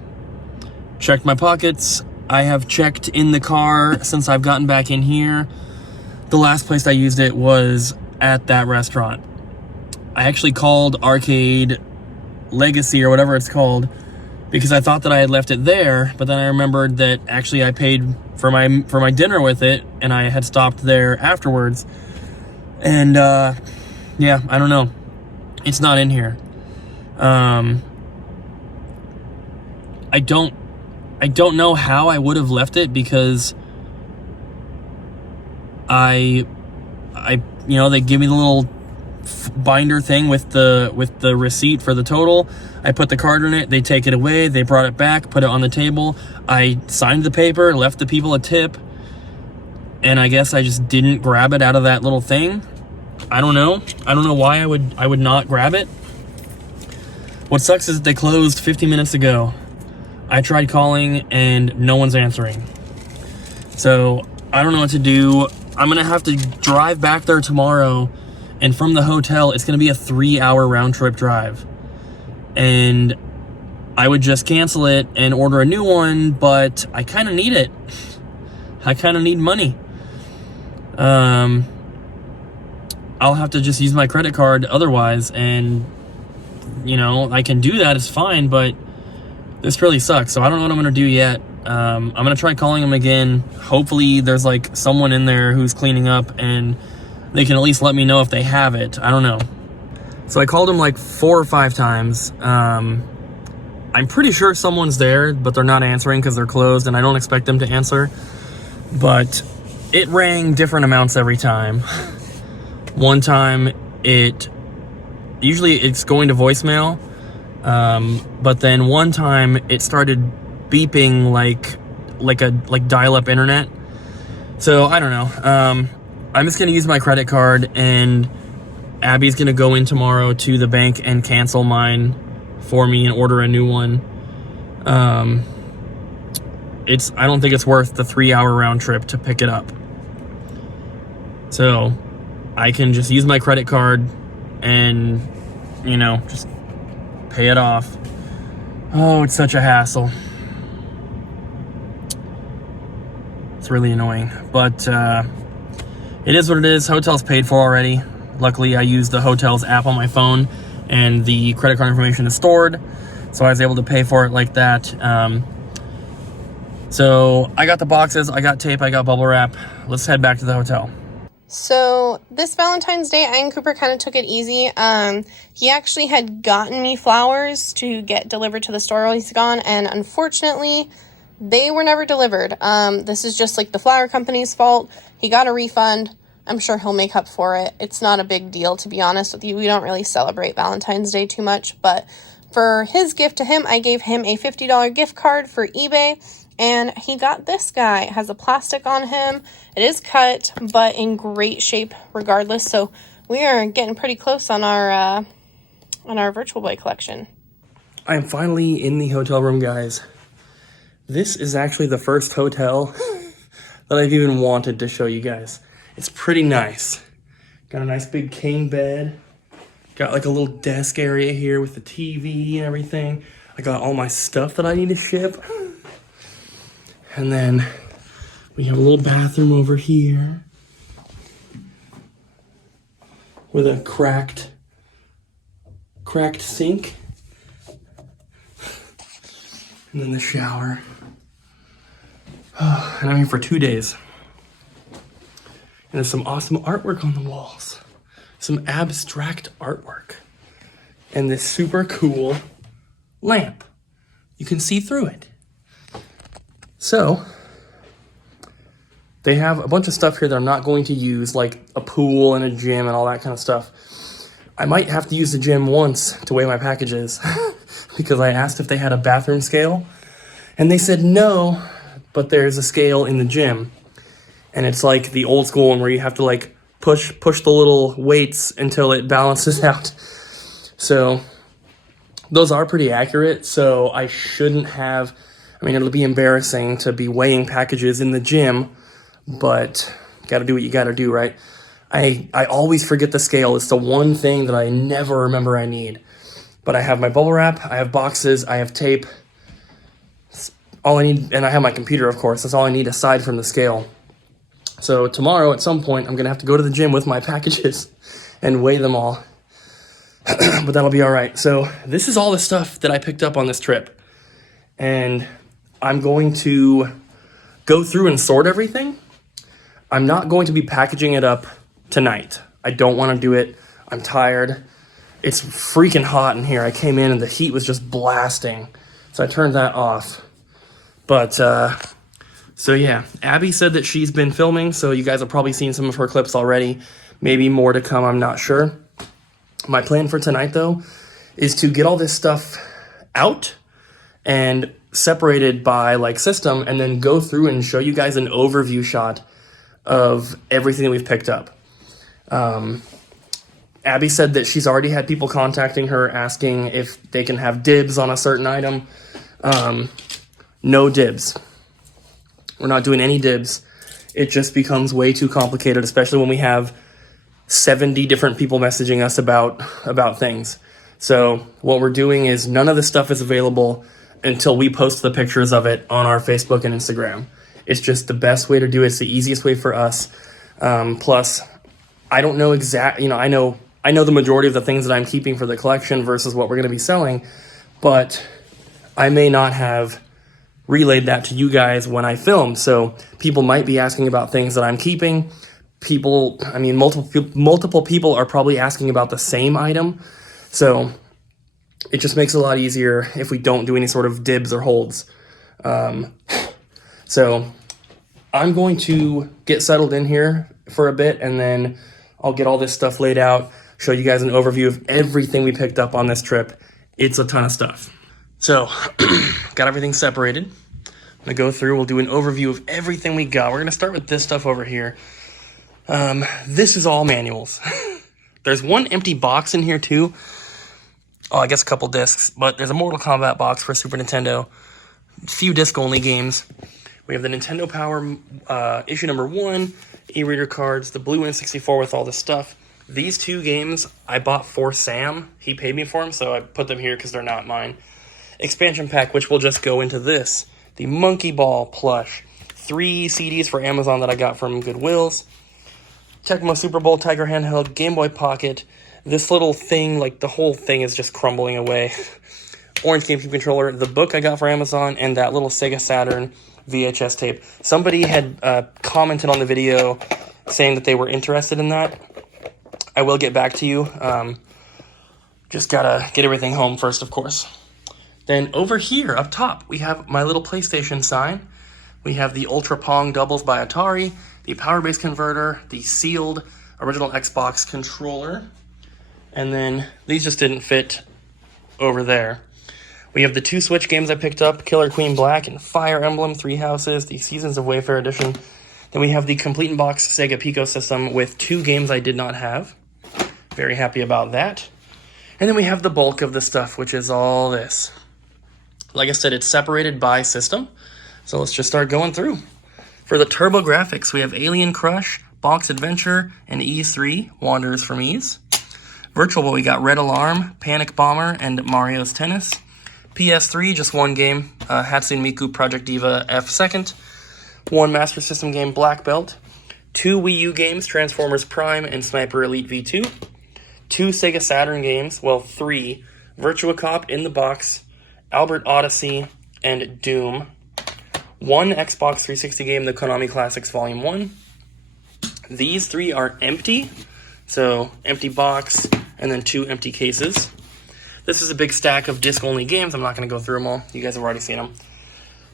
Checked my pockets. I have checked in the car since I've gotten back in here. The last place I used it was at that restaurant. I actually called Arcade Legacy or whatever it's called because I thought that I had left it there, but then I remembered that actually I paid for my dinner with it and I had stopped there afterwards. And yeah, I don't know. It's not in here. I don't know how I would have left it because they give me the little binder thing with the receipt for the total. I put the card in it, they take it away, they brought it back, put it on the table. I signed the paper, left the people a tip, and I guess I just didn't grab it out of that little thing. I don't know why I would not grab it. What sucks is they closed 50 minutes ago. I tried calling and no one's answering. So I don't know what to do. I'm gonna have to drive back there tomorrow, and from the hotel, it's gonna be a 3-hour round trip drive. And I would just cancel it and order a new one, but I kind of need it. I kind of need money. I'll have to just use my credit card otherwise, and you know, I can do that, it's fine, but this really sucks. So I don't know what I'm gonna do yet. I'm gonna try calling them again. Hopefully there's like someone in there who's cleaning up and they can at least let me know if they have it. I don't know. So I called them like 4 or 5 times. I'm pretty sure someone's there, but they're not answering because they're closed, and I don't expect them to answer. But it rang different amounts every time. One time usually it's going to voicemail, but then one time it started beeping like dial-up internet. So I don't know. I'm just gonna use my credit card, and Abby's gonna go in tomorrow to the bank and cancel mine for me and order a new one. I don't think it's worth the 3-hour round trip to pick it up. So I can just use my credit card and, you know, just pay it off. Oh, it's such a hassle. It's really annoying, but it is what it is. Hotel's paid for already. Luckily, I used the hotel's app on my phone, and the credit card information is stored, so I was able to pay for it like that. So I got the boxes, I got tape, I got bubble wrap. Let's head back to the hotel. So this Valentine's Day, I and Cooper kind of took it easy. He actually had gotten me flowers to get delivered to the store while he's gone, and unfortunately, they were never delivered. This is just like the flower company's fault. He got a refund. I'm sure he'll make up for it. It's not a big deal, to be honest with you. We don't really celebrate Valentine's Day too much, but for his gift to him, I gave him a $50 gift card for eBay, and he got this guy. It has a plastic on him. It is cut, but in great shape regardless, so we are getting pretty close on our Virtual Boy collection. I am finally in the hotel room, guys. This is actually the first hotel that I've even wanted to show you guys. It's pretty nice. Got a nice big king bed. Got like a little desk area here with the TV and everything. I got all my stuff that I need to ship. And then we have a little bathroom over here with a cracked sink. And then the shower. And I'm here for 2 days. And there's some awesome artwork on the walls. Some abstract artwork. And this super cool lamp. You can see through it. So, they have a bunch of stuff here that I'm not going to use, like a pool and a gym and all that kind of stuff. I might have to use the gym once to weigh my packages because I asked if they had a bathroom scale, and they said no, but there's a scale in the gym. And it's like the old school one where you have to like push the little weights until it balances out. So those are pretty accurate, so I shouldn't have, it'll be embarrassing to be weighing packages in the gym, but gotta do what you gotta do, right? I always forget the scale. It's the one thing that I never remember I need. But I have my bubble wrap, I have boxes, I have tape. That's all I need, and I have my computer, of course. That's all I need aside from the scale. So tomorrow, at some point, I'm gonna have to go to the gym with my packages and weigh them all. But that'll be all right. So this is all the stuff that I picked up on this trip. And I'm going to go through and sort everything. I'm not going to be packaging it up tonight. I don't want to do it. I'm tired. It's freaking hot in here. I came in and the heat was just blasting. So I turned that off. But, so yeah, Abby said that she's been filming, so you guys have probably seen some of her clips already. Maybe more to come, I'm not sure. My plan for tonight, though, is to get all this stuff out and separated by like system, and then go through and show you guys an overview shot of everything that we've picked up. Abby said that she's already had people contacting her asking if they can have dibs on a certain item. No dibs. We're not doing any dibs. It just becomes way too complicated, especially when we have 70 different people messaging us about things. So what we're doing is none of this stuff is available until we post the pictures of it on our Facebook and Instagram. It's just the best way to do it. It's the easiest way for us. Plus, I don't know I know the majority of the things that I'm keeping for the collection versus what we're going to be selling, but I may not have relayed that to you guys when I film. So people might be asking about things that I'm keeping. Multiple people are probably asking about the same item. So it just makes it a lot easier if we don't do any sort of dibs or holds. So I'm going to get settled in here for a bit, and then I'll get all this stuff laid out, show you guys an overview of everything we picked up on this trip. It's a ton of stuff. So, got everything separated. I'm going to go through, we'll do an overview of everything we got. We're going to start with this stuff over here. This is all manuals. There's one empty box in here too. Oh, I guess a couple discs, but there's a Mortal Kombat box for Super Nintendo. A few disc-only games. We have the Nintendo Power issue number 1, e-reader cards, the blue N64 with all this stuff. These 2 games I bought for Sam. He paid me for them, so I put them here because they're not mine. Expansion pack, which will just go into this. The Monkey Ball plush. 3 CDs for Amazon that I got from Goodwills. Tecmo Super Bowl, Tiger handheld, Game Boy Pocket. This little thing, like the whole thing is just crumbling away. Orange GameCube controller, the book I got for Amazon, and that little Sega Saturn VHS tape. Somebody had commented on the video saying that they were interested in that. I will get back to you. Just gotta get everything home first, of course. Then over here, up top, we have my little PlayStation sign. We have the Ultra Pong Doubles by Atari, the Power Base Converter, the sealed original Xbox controller, and then these just didn't fit over there. We have the 2 Switch games I picked up, Killer Queen Black and Fire Emblem, 3 Houses, the Seasons of Wayfair Edition. Then we have the Complete in Box Sega Pico system with 2 games I did not have. Very happy about that. And then we have the bulk of the stuff, which is all this. Like I said, it's separated by system. So let's just start going through. For the TurboGrafx, we have Alien Crush, Box Adventure, and Ease 3, Wanderers from Ease. Virtual Boy, we got Red Alarm, Panic Bomber, and Mario's Tennis. PS3, just 1 game, Hatsune Miku Project Diva F2nd. 1 Master System game, Black Belt. 2 Wii U games, Transformers Prime and Sniper Elite V2. 2 Sega Saturn games, 3, Virtua Cop in the Box, Albert Odyssey, and Doom. 1 Xbox 360 game, the Konami Classics Volume 1. These 3 are empty, so empty box, and then 2 empty cases. This is a big stack of disc-only games. I'm not going to go through them all. You guys have already seen them.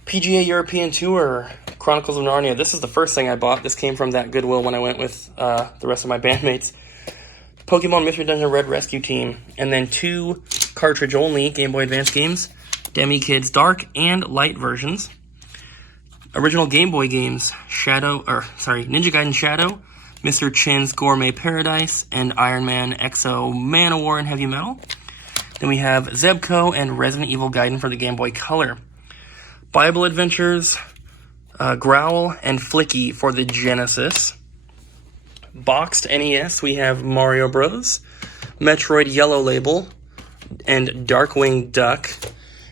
PGA European Tour, Chronicles of Narnia. This is the first thing I bought. This came from that Goodwill when I went with the rest of my bandmates. Pokemon Mystery Dungeon Red Rescue Team. And then 2 cartridge-only Game Boy Advance games, Demi Kids Dark and Light versions. Original Game Boy games, Ninja Gaiden Shadow, Mr. Chin's Gourmet Paradise, and Iron Man Exo Man-O-War and Heavy Metal. Then we have Zebco and Resident Evil Gaiden for the Game Boy Color. Bible Adventures, Growl, and Flicky for the Genesis. Boxed NES, we have Mario Bros, Metroid Yellow Label, and Darkwing Duck.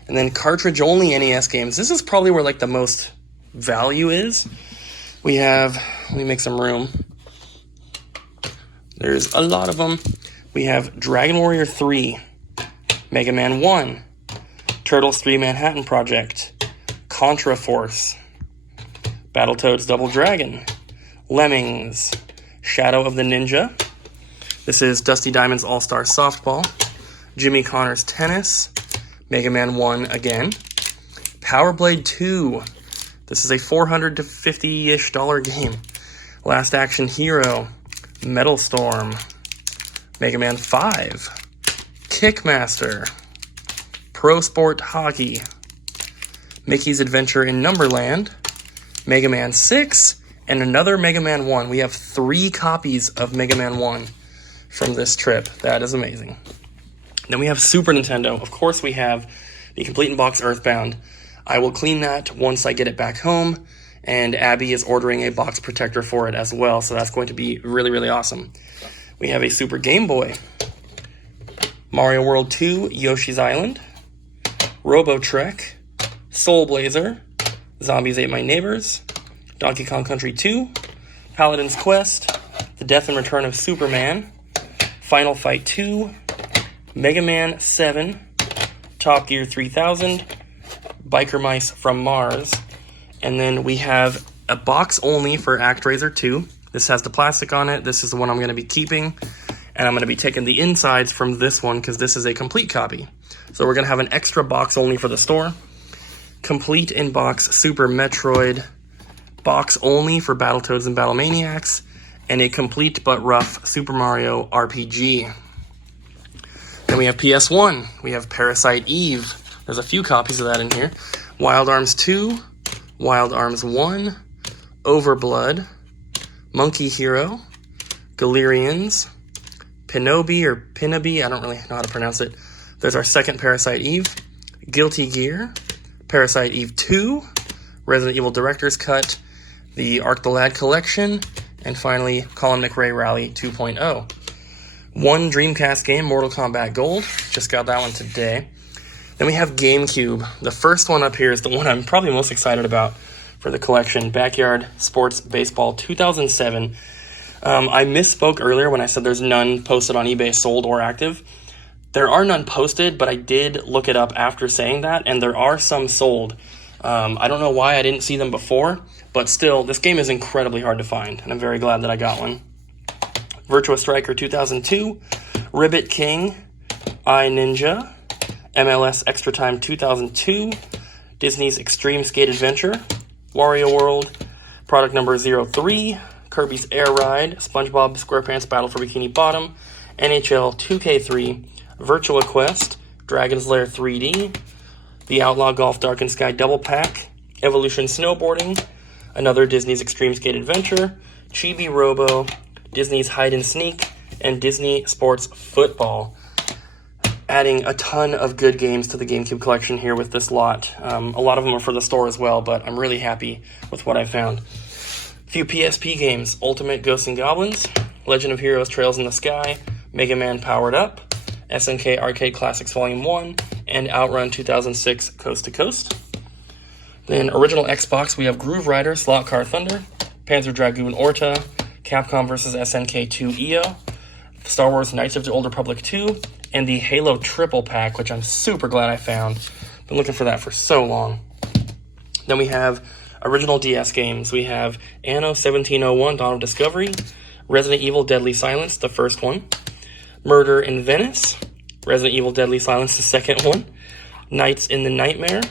And then cartridge-only NES games. This is probably where, the most value is. We have, let me make some room. There's a lot of them. We have Dragon Warrior 3, Mega Man 1, Turtles 3 Manhattan Project, Contra Force, Battletoads Double Dragon, Lemmings, Shadow of the Ninja. This is Dusty Diamond's All-Star Softball, Jimmy Connor's Tennis, Mega Man 1 again, Power Blade 2. This is a $400 to $50-ish game. Last Action Hero, Metal Storm, Mega Man 5, Kickmaster, Pro Sport Hockey, Mickey's Adventure in Numberland, Mega Man 6, and another Mega Man 1. We have 3 copies of Mega Man 1 from this trip. That is amazing. Then we have Super Nintendo. Of course, we have the Complete in Box Earthbound. I will clean that once I get it back home, and Abby is ordering a box protector for it as well, so that's going to be really, really awesome. We have a Super Game Boy, Mario World 2, Yoshi's Island, Robo Trek, Soul Blazer, Zombies Ate My Neighbors, Donkey Kong Country 2, Paladin's Quest, The Death and Return of Superman, Final Fight 2, Mega Man 7, Top Gear 3000, Biker Mice from Mars, and then we have a box only for ActRaiser 2. This has the plastic on it. This is the one I'm going to be keeping, and I'm going to be taking the insides from this one because this is a complete copy. So we're going to have an extra box only for the store. Complete in Box Super Metroid, box only for Battletoads and Battlemaniacs, and a complete but rough Super Mario RPG. Then we have PS1. We have Parasite Eve. There's a few copies of that in here. Wild Arms 2, Wild Arms 1, Overblood, Monkey Hero, Galerians, Pinobi, I don't really know how to pronounce it. There's our second Parasite Eve, Guilty Gear, Parasite Eve 2, Resident Evil Director's Cut, the Arc the Lad Collection, and finally Colin McRae Rally 2.0. One Dreamcast game, Mortal Kombat Gold. Just got that one today. Then we have GameCube. The first one up here is the one I'm probably most excited about for the collection. Backyard Sports Baseball 2007. I misspoke earlier when I said there's none posted on eBay sold or active. There are none posted, but I did look it up after saying that, and there are some sold. I don't know why I didn't see them before, but still, this game is incredibly hard to find, and I'm very glad that I got one. Virtua Striker 2002, Ribbit King, iNinja, MLS Extra Time 2002, Disney's Extreme Skate Adventure, Wario World, product number 03, Kirby's Air Ride, SpongeBob SquarePants Battle for Bikini Bottom, NHL 2K3, Virtua Quest, Dragon's Lair 3D, The Outlaw Golf Dark and Sky Double Pack, Evolution Snowboarding, another Disney's Extreme Skate Adventure, Chibi Robo, Disney's Hide and Sneak, and Disney Sports Football. Adding a ton of good games to the GameCube collection here with this lot. A lot of them are for the store as well, but I'm really happy with what I found. A few PSP games, Ultimate Ghosts and Goblins, Legend of Heroes Trails in the Sky, Mega Man Powered Up, SNK Arcade Classics Volume 1, and Outrun 2006 Coast to Coast. Then original Xbox, we have Groove Rider, Slot Car Thunder, Panzer Dragoon Orta, Capcom vs. SNK 2 EO, Star Wars Knights of the Old Republic 2, and the Halo Triple Pack, which I'm super glad I found. Been looking for that for so long. Then we have original DS games. We have Anno 1701, Dawn of Discovery, Resident Evil Deadly Silence, the first one, Murder in Venice, Resident Evil Deadly Silence, the second one, Nights in the Nightmare.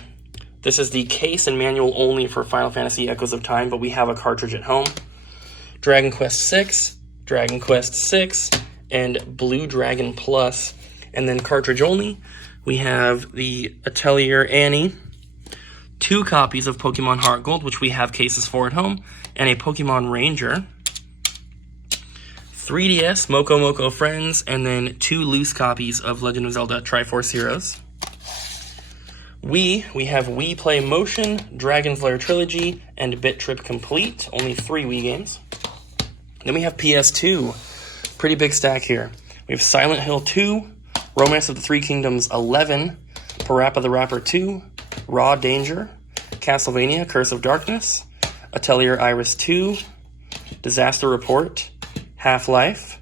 This is the case and manual only for Final Fantasy Echoes of Time, but we have a cartridge at home. Dragon Quest VI, Dragon Quest VI, and Blue Dragon Plus. And then cartridge only, we have the Atelier Annie, 2 copies of Pokemon Heart Gold, which we have cases for at home, and a Pokemon Ranger, 3DS Moko Moko Friends, and then 2 loose copies of Legend of Zelda Triforce Heroes. We have Wii Play Motion, Dragon's Lair Trilogy, and Bit Trip Complete, only 3 Wii games. Then we have PS2, pretty big stack here. We have Silent Hill 2, Romance of the Three Kingdoms 11, Parappa the Rapper 2, Raw Danger, Castlevania Curse of Darkness, Atelier Iris 2, Disaster Report, Half-Life,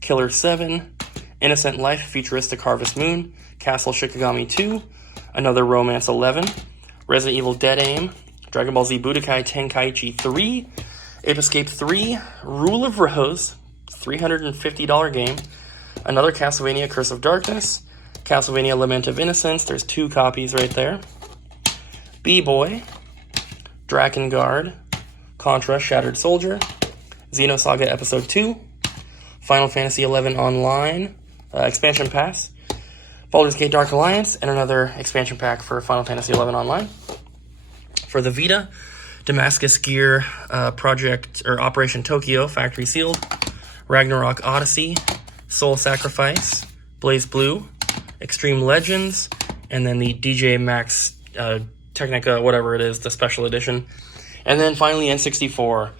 Killer 7, Innocent Life Futuristic Harvest Moon, Castle Shikigami 2, another Romance 11, Resident Evil Dead Aim, Dragon Ball Z Budokai Tenkaichi 3, Ape Escape 3, Rule of Rose, $350 game, another Castlevania Curse of Darkness, Castlevania Lament of Innocence, there's 2 copies right there, B-Boy, Drakengard, Contra Shattered Soldier, Xenosaga Episode 2, Final Fantasy XI Online, Expansion Pass, Baldur's Gate Dark Alliance, and another expansion pack for Final Fantasy XI Online. For the Vita, Damascus Gear Project or Operation Tokyo Factory Sealed, Ragnarok Odyssey, Soul Sacrifice, Blaze Blue, Extreme Legends, and then the DJ Max Technica, whatever it is, the special edition. And then finally N64.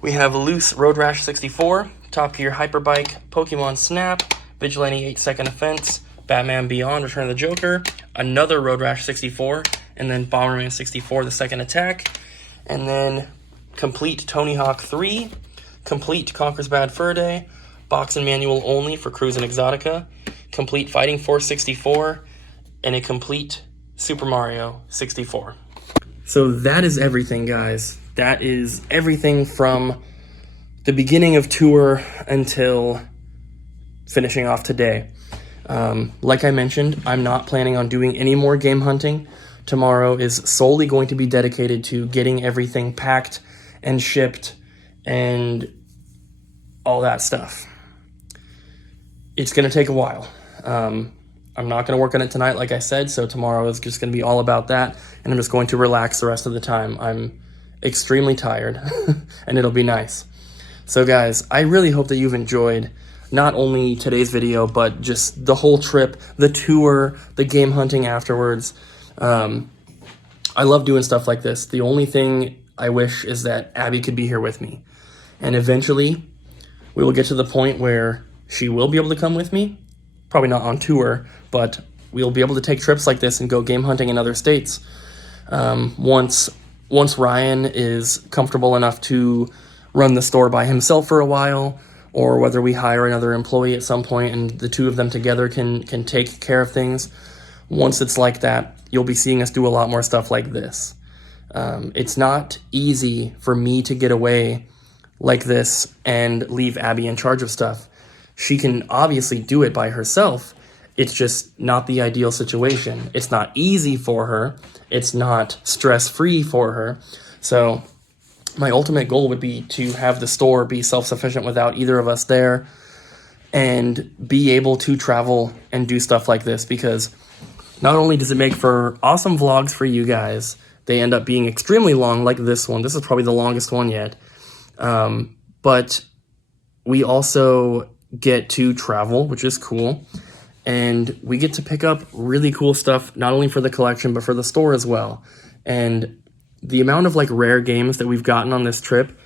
We have Loose Road Rash 64, Top Gear Hyperbike, Pokemon Snap, Vigilante 8-Second Offense, Batman Beyond, Return of the Joker, another Road Rash 64, and then Bomberman 64, The Second Attack, and then Complete Tony Hawk 3, Complete Conker's Bad Fur Day, Box and Manual Only for Cruise and Exotica, Complete Fighting Force 64, and a Complete Super Mario 64. So that is everything, guys. That is everything from the beginning of tour until finishing off today. Like I mentioned, I'm not planning on doing any more game hunting. Tomorrow is solely going to be dedicated to getting everything packed and shipped and all that stuff. It's going to take a while. I'm not going to work on it tonight, like I said, so tomorrow is just going to be all about that, and I'm just going to relax the rest of the time. I'm extremely tired, and it'll be nice. So guys, I really hope that you've enjoyed not only today's video, but just the whole trip, the tour, the game hunting afterwards. I love doing stuff like this. The only thing I wish is that Abby could be here with me. And eventually, we will get to the point where she will be able to come with me. Probably not on tour, but we'll be able to take trips like this and go game hunting in other states. Once Ryan is comfortable enough to run the store by himself for a while, or whether we hire another employee at some point and the two of them together can take care of things. Once it's like that, you'll be seeing us do a lot more stuff like this. It's not easy for me to get away like this and leave Abby in charge of stuff. She can obviously do it by herself. It's just not the ideal situation. It's not easy for her. It's not stress-free for her. So my ultimate goal would be to have the store be self-sufficient without either of us there and be able to travel and do stuff like this, because not only does it make for awesome vlogs for you guys, they end up being extremely long like this one. This is probably the longest one yet. But we also get to travel, which is cool. And we get to pick up really cool stuff, not only for the collection, but for the store as well. And the amount of like rare games that we've gotten on this trip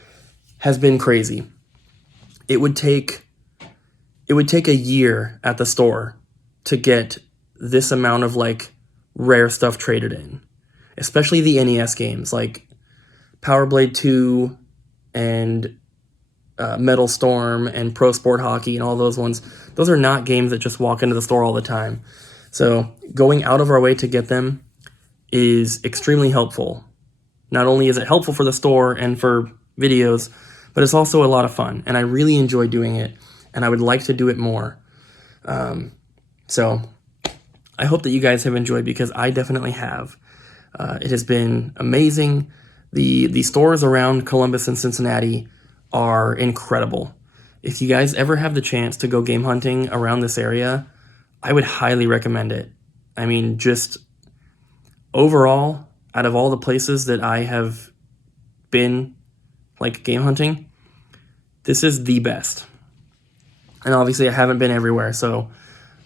has been crazy. It would take a year at the store to get this amount of like rare stuff traded in, especially the NES games like Power Blade 2 and Metal Storm and Pro Sport Hockey and all those ones. Those are not games that just walk into the store all the time. So going out of our way to get them is extremely helpful. Not only is it helpful for the store and for videos, but it's also a lot of fun. And I really enjoy doing it. And I would like to do it more. So I hope that you guys have enjoyed, because I definitely have. It has been amazing. The stores around Columbus and Cincinnati are incredible. If you guys ever have the chance to go game hunting around this area, I would highly recommend it. I mean, just overall, out of all the places that I have been, like, game hunting, this is the best. And obviously I haven't been everywhere, so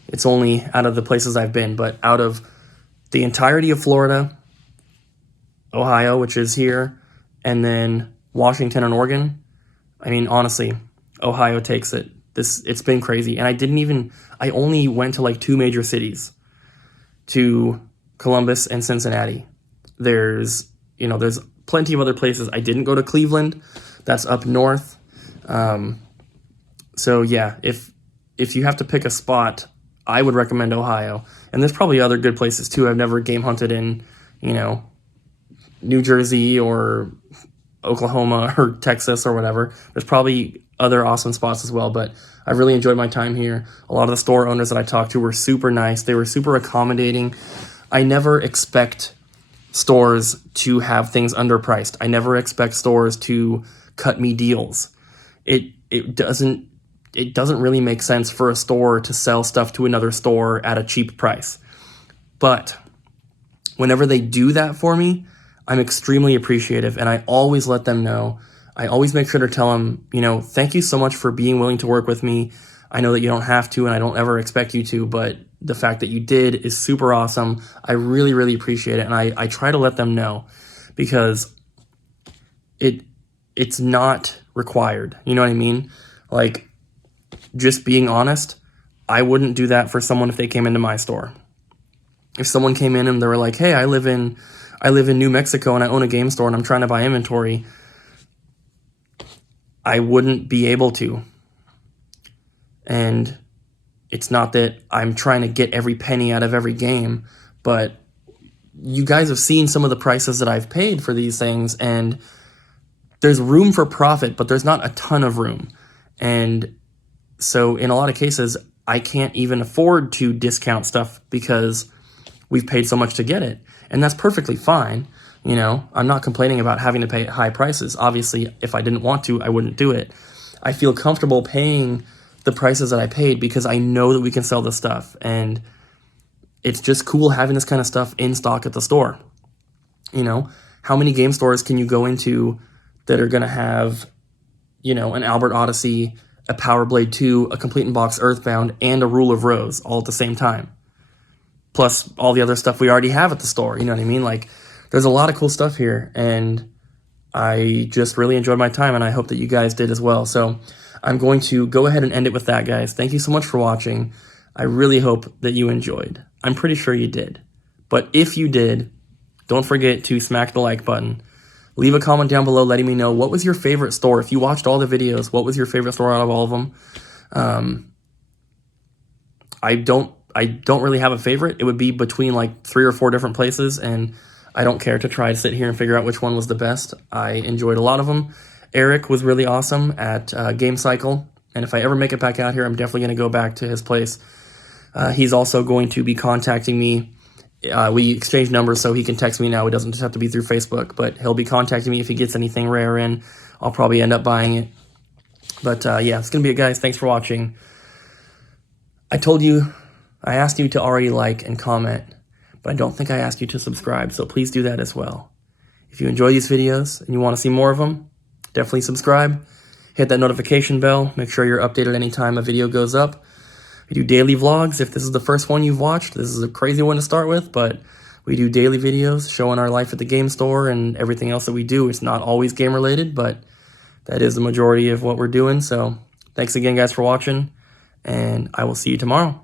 it's only out of the places I've been. But out of the entirety of Florida, Ohio, which is here, and then Washington and Oregon, I mean, honestly, Ohio takes it. It's been crazy. And I only went to like 2 major cities, to Columbus and Cincinnati. There's plenty of other places. I didn't go to Cleveland. That's up north. So yeah, if you have to pick a spot, I would recommend Ohio. And there's probably other good places too. I've never game hunted in, New Jersey or Oklahoma or Texas or whatever. There's probably other awesome spots as well, but I really enjoyed my time here. A lot of the store owners that I talked to were super nice. They were super accommodating. I never expect stores to have things underpriced. I never expect stores to cut me deals. It doesn't really make sense for a store to sell stuff to another store at a cheap price. But whenever they do that for me, I'm extremely appreciative, and I always let them know. I always make sure to tell them, you know, thank you so much for being willing to work with me. I know that you don't have to, and I don't ever expect you to, but the fact that you did is super awesome. I really, really appreciate it, and I try to let them know, because it's not required. You know what I mean? Like, just being honest, I wouldn't do that for someone if they came into my store. If someone came in and they were like, hey, I live in New Mexico and I own a game store and I'm trying to buy inventory, I wouldn't be able to. And it's not that I'm trying to get every penny out of every game, but you guys have seen some of the prices that I've paid for these things, and there's room for profit, but there's not a ton of room. And so in a lot of cases, I can't even afford to discount stuff because we've paid so much to get it. And that's perfectly fine. You know, I'm not complaining about having to pay high prices. Obviously, if I didn't want to, I wouldn't do it. I feel comfortable paying the prices that I paid because I know that we can sell this stuff. And it's just cool having this kind of stuff in stock at the store. You know, how many game stores can you go into that are going to have, you know, an Albert Odyssey, a Power Blade 2, a Complete in Box Earthbound, and a Rule of Rose all at the same time? Plus all the other stuff we already have at the store, you know what I mean? Like, there's a lot of cool stuff here, and I just really enjoyed my time, and I hope that you guys did as well. So I'm going to go ahead and end it with that, guys. Thank you so much for watching. I really hope that you enjoyed. I'm pretty sure you did. But if you did, don't forget to smack the like button. Leave a comment down below letting me know what was your favorite store. If you watched all the videos, what was your favorite store out of all of them? I don't really have a favorite. It would be between like 3 or 4 different places, and I don't care to try to sit here and figure out which one was the best. I enjoyed a lot of them. Eric was really awesome at Game Cycle, and if I ever make it back out here, I'm definitely going to go back to his place. He's also going to be contacting me. We exchange numbers, so he can text me now. It doesn't just have to be through Facebook, but he'll be contacting me if he gets anything rare in. I'll probably end up buying it. But yeah, it's going to be it, guys. Thanks for watching. I asked you to already like and comment, but I don't think I asked you to subscribe, so please do that as well. If you enjoy these videos and you want to see more of them, definitely subscribe. Hit that notification bell. Make sure you're updated anytime a video goes up. We do daily vlogs. If this is the first one you've watched, this is a crazy one to start with, but we do daily videos showing our life at the game store and everything else that we do. It's not always game related, but that is the majority of what we're doing. So thanks again, guys, for watching, and I will see you tomorrow.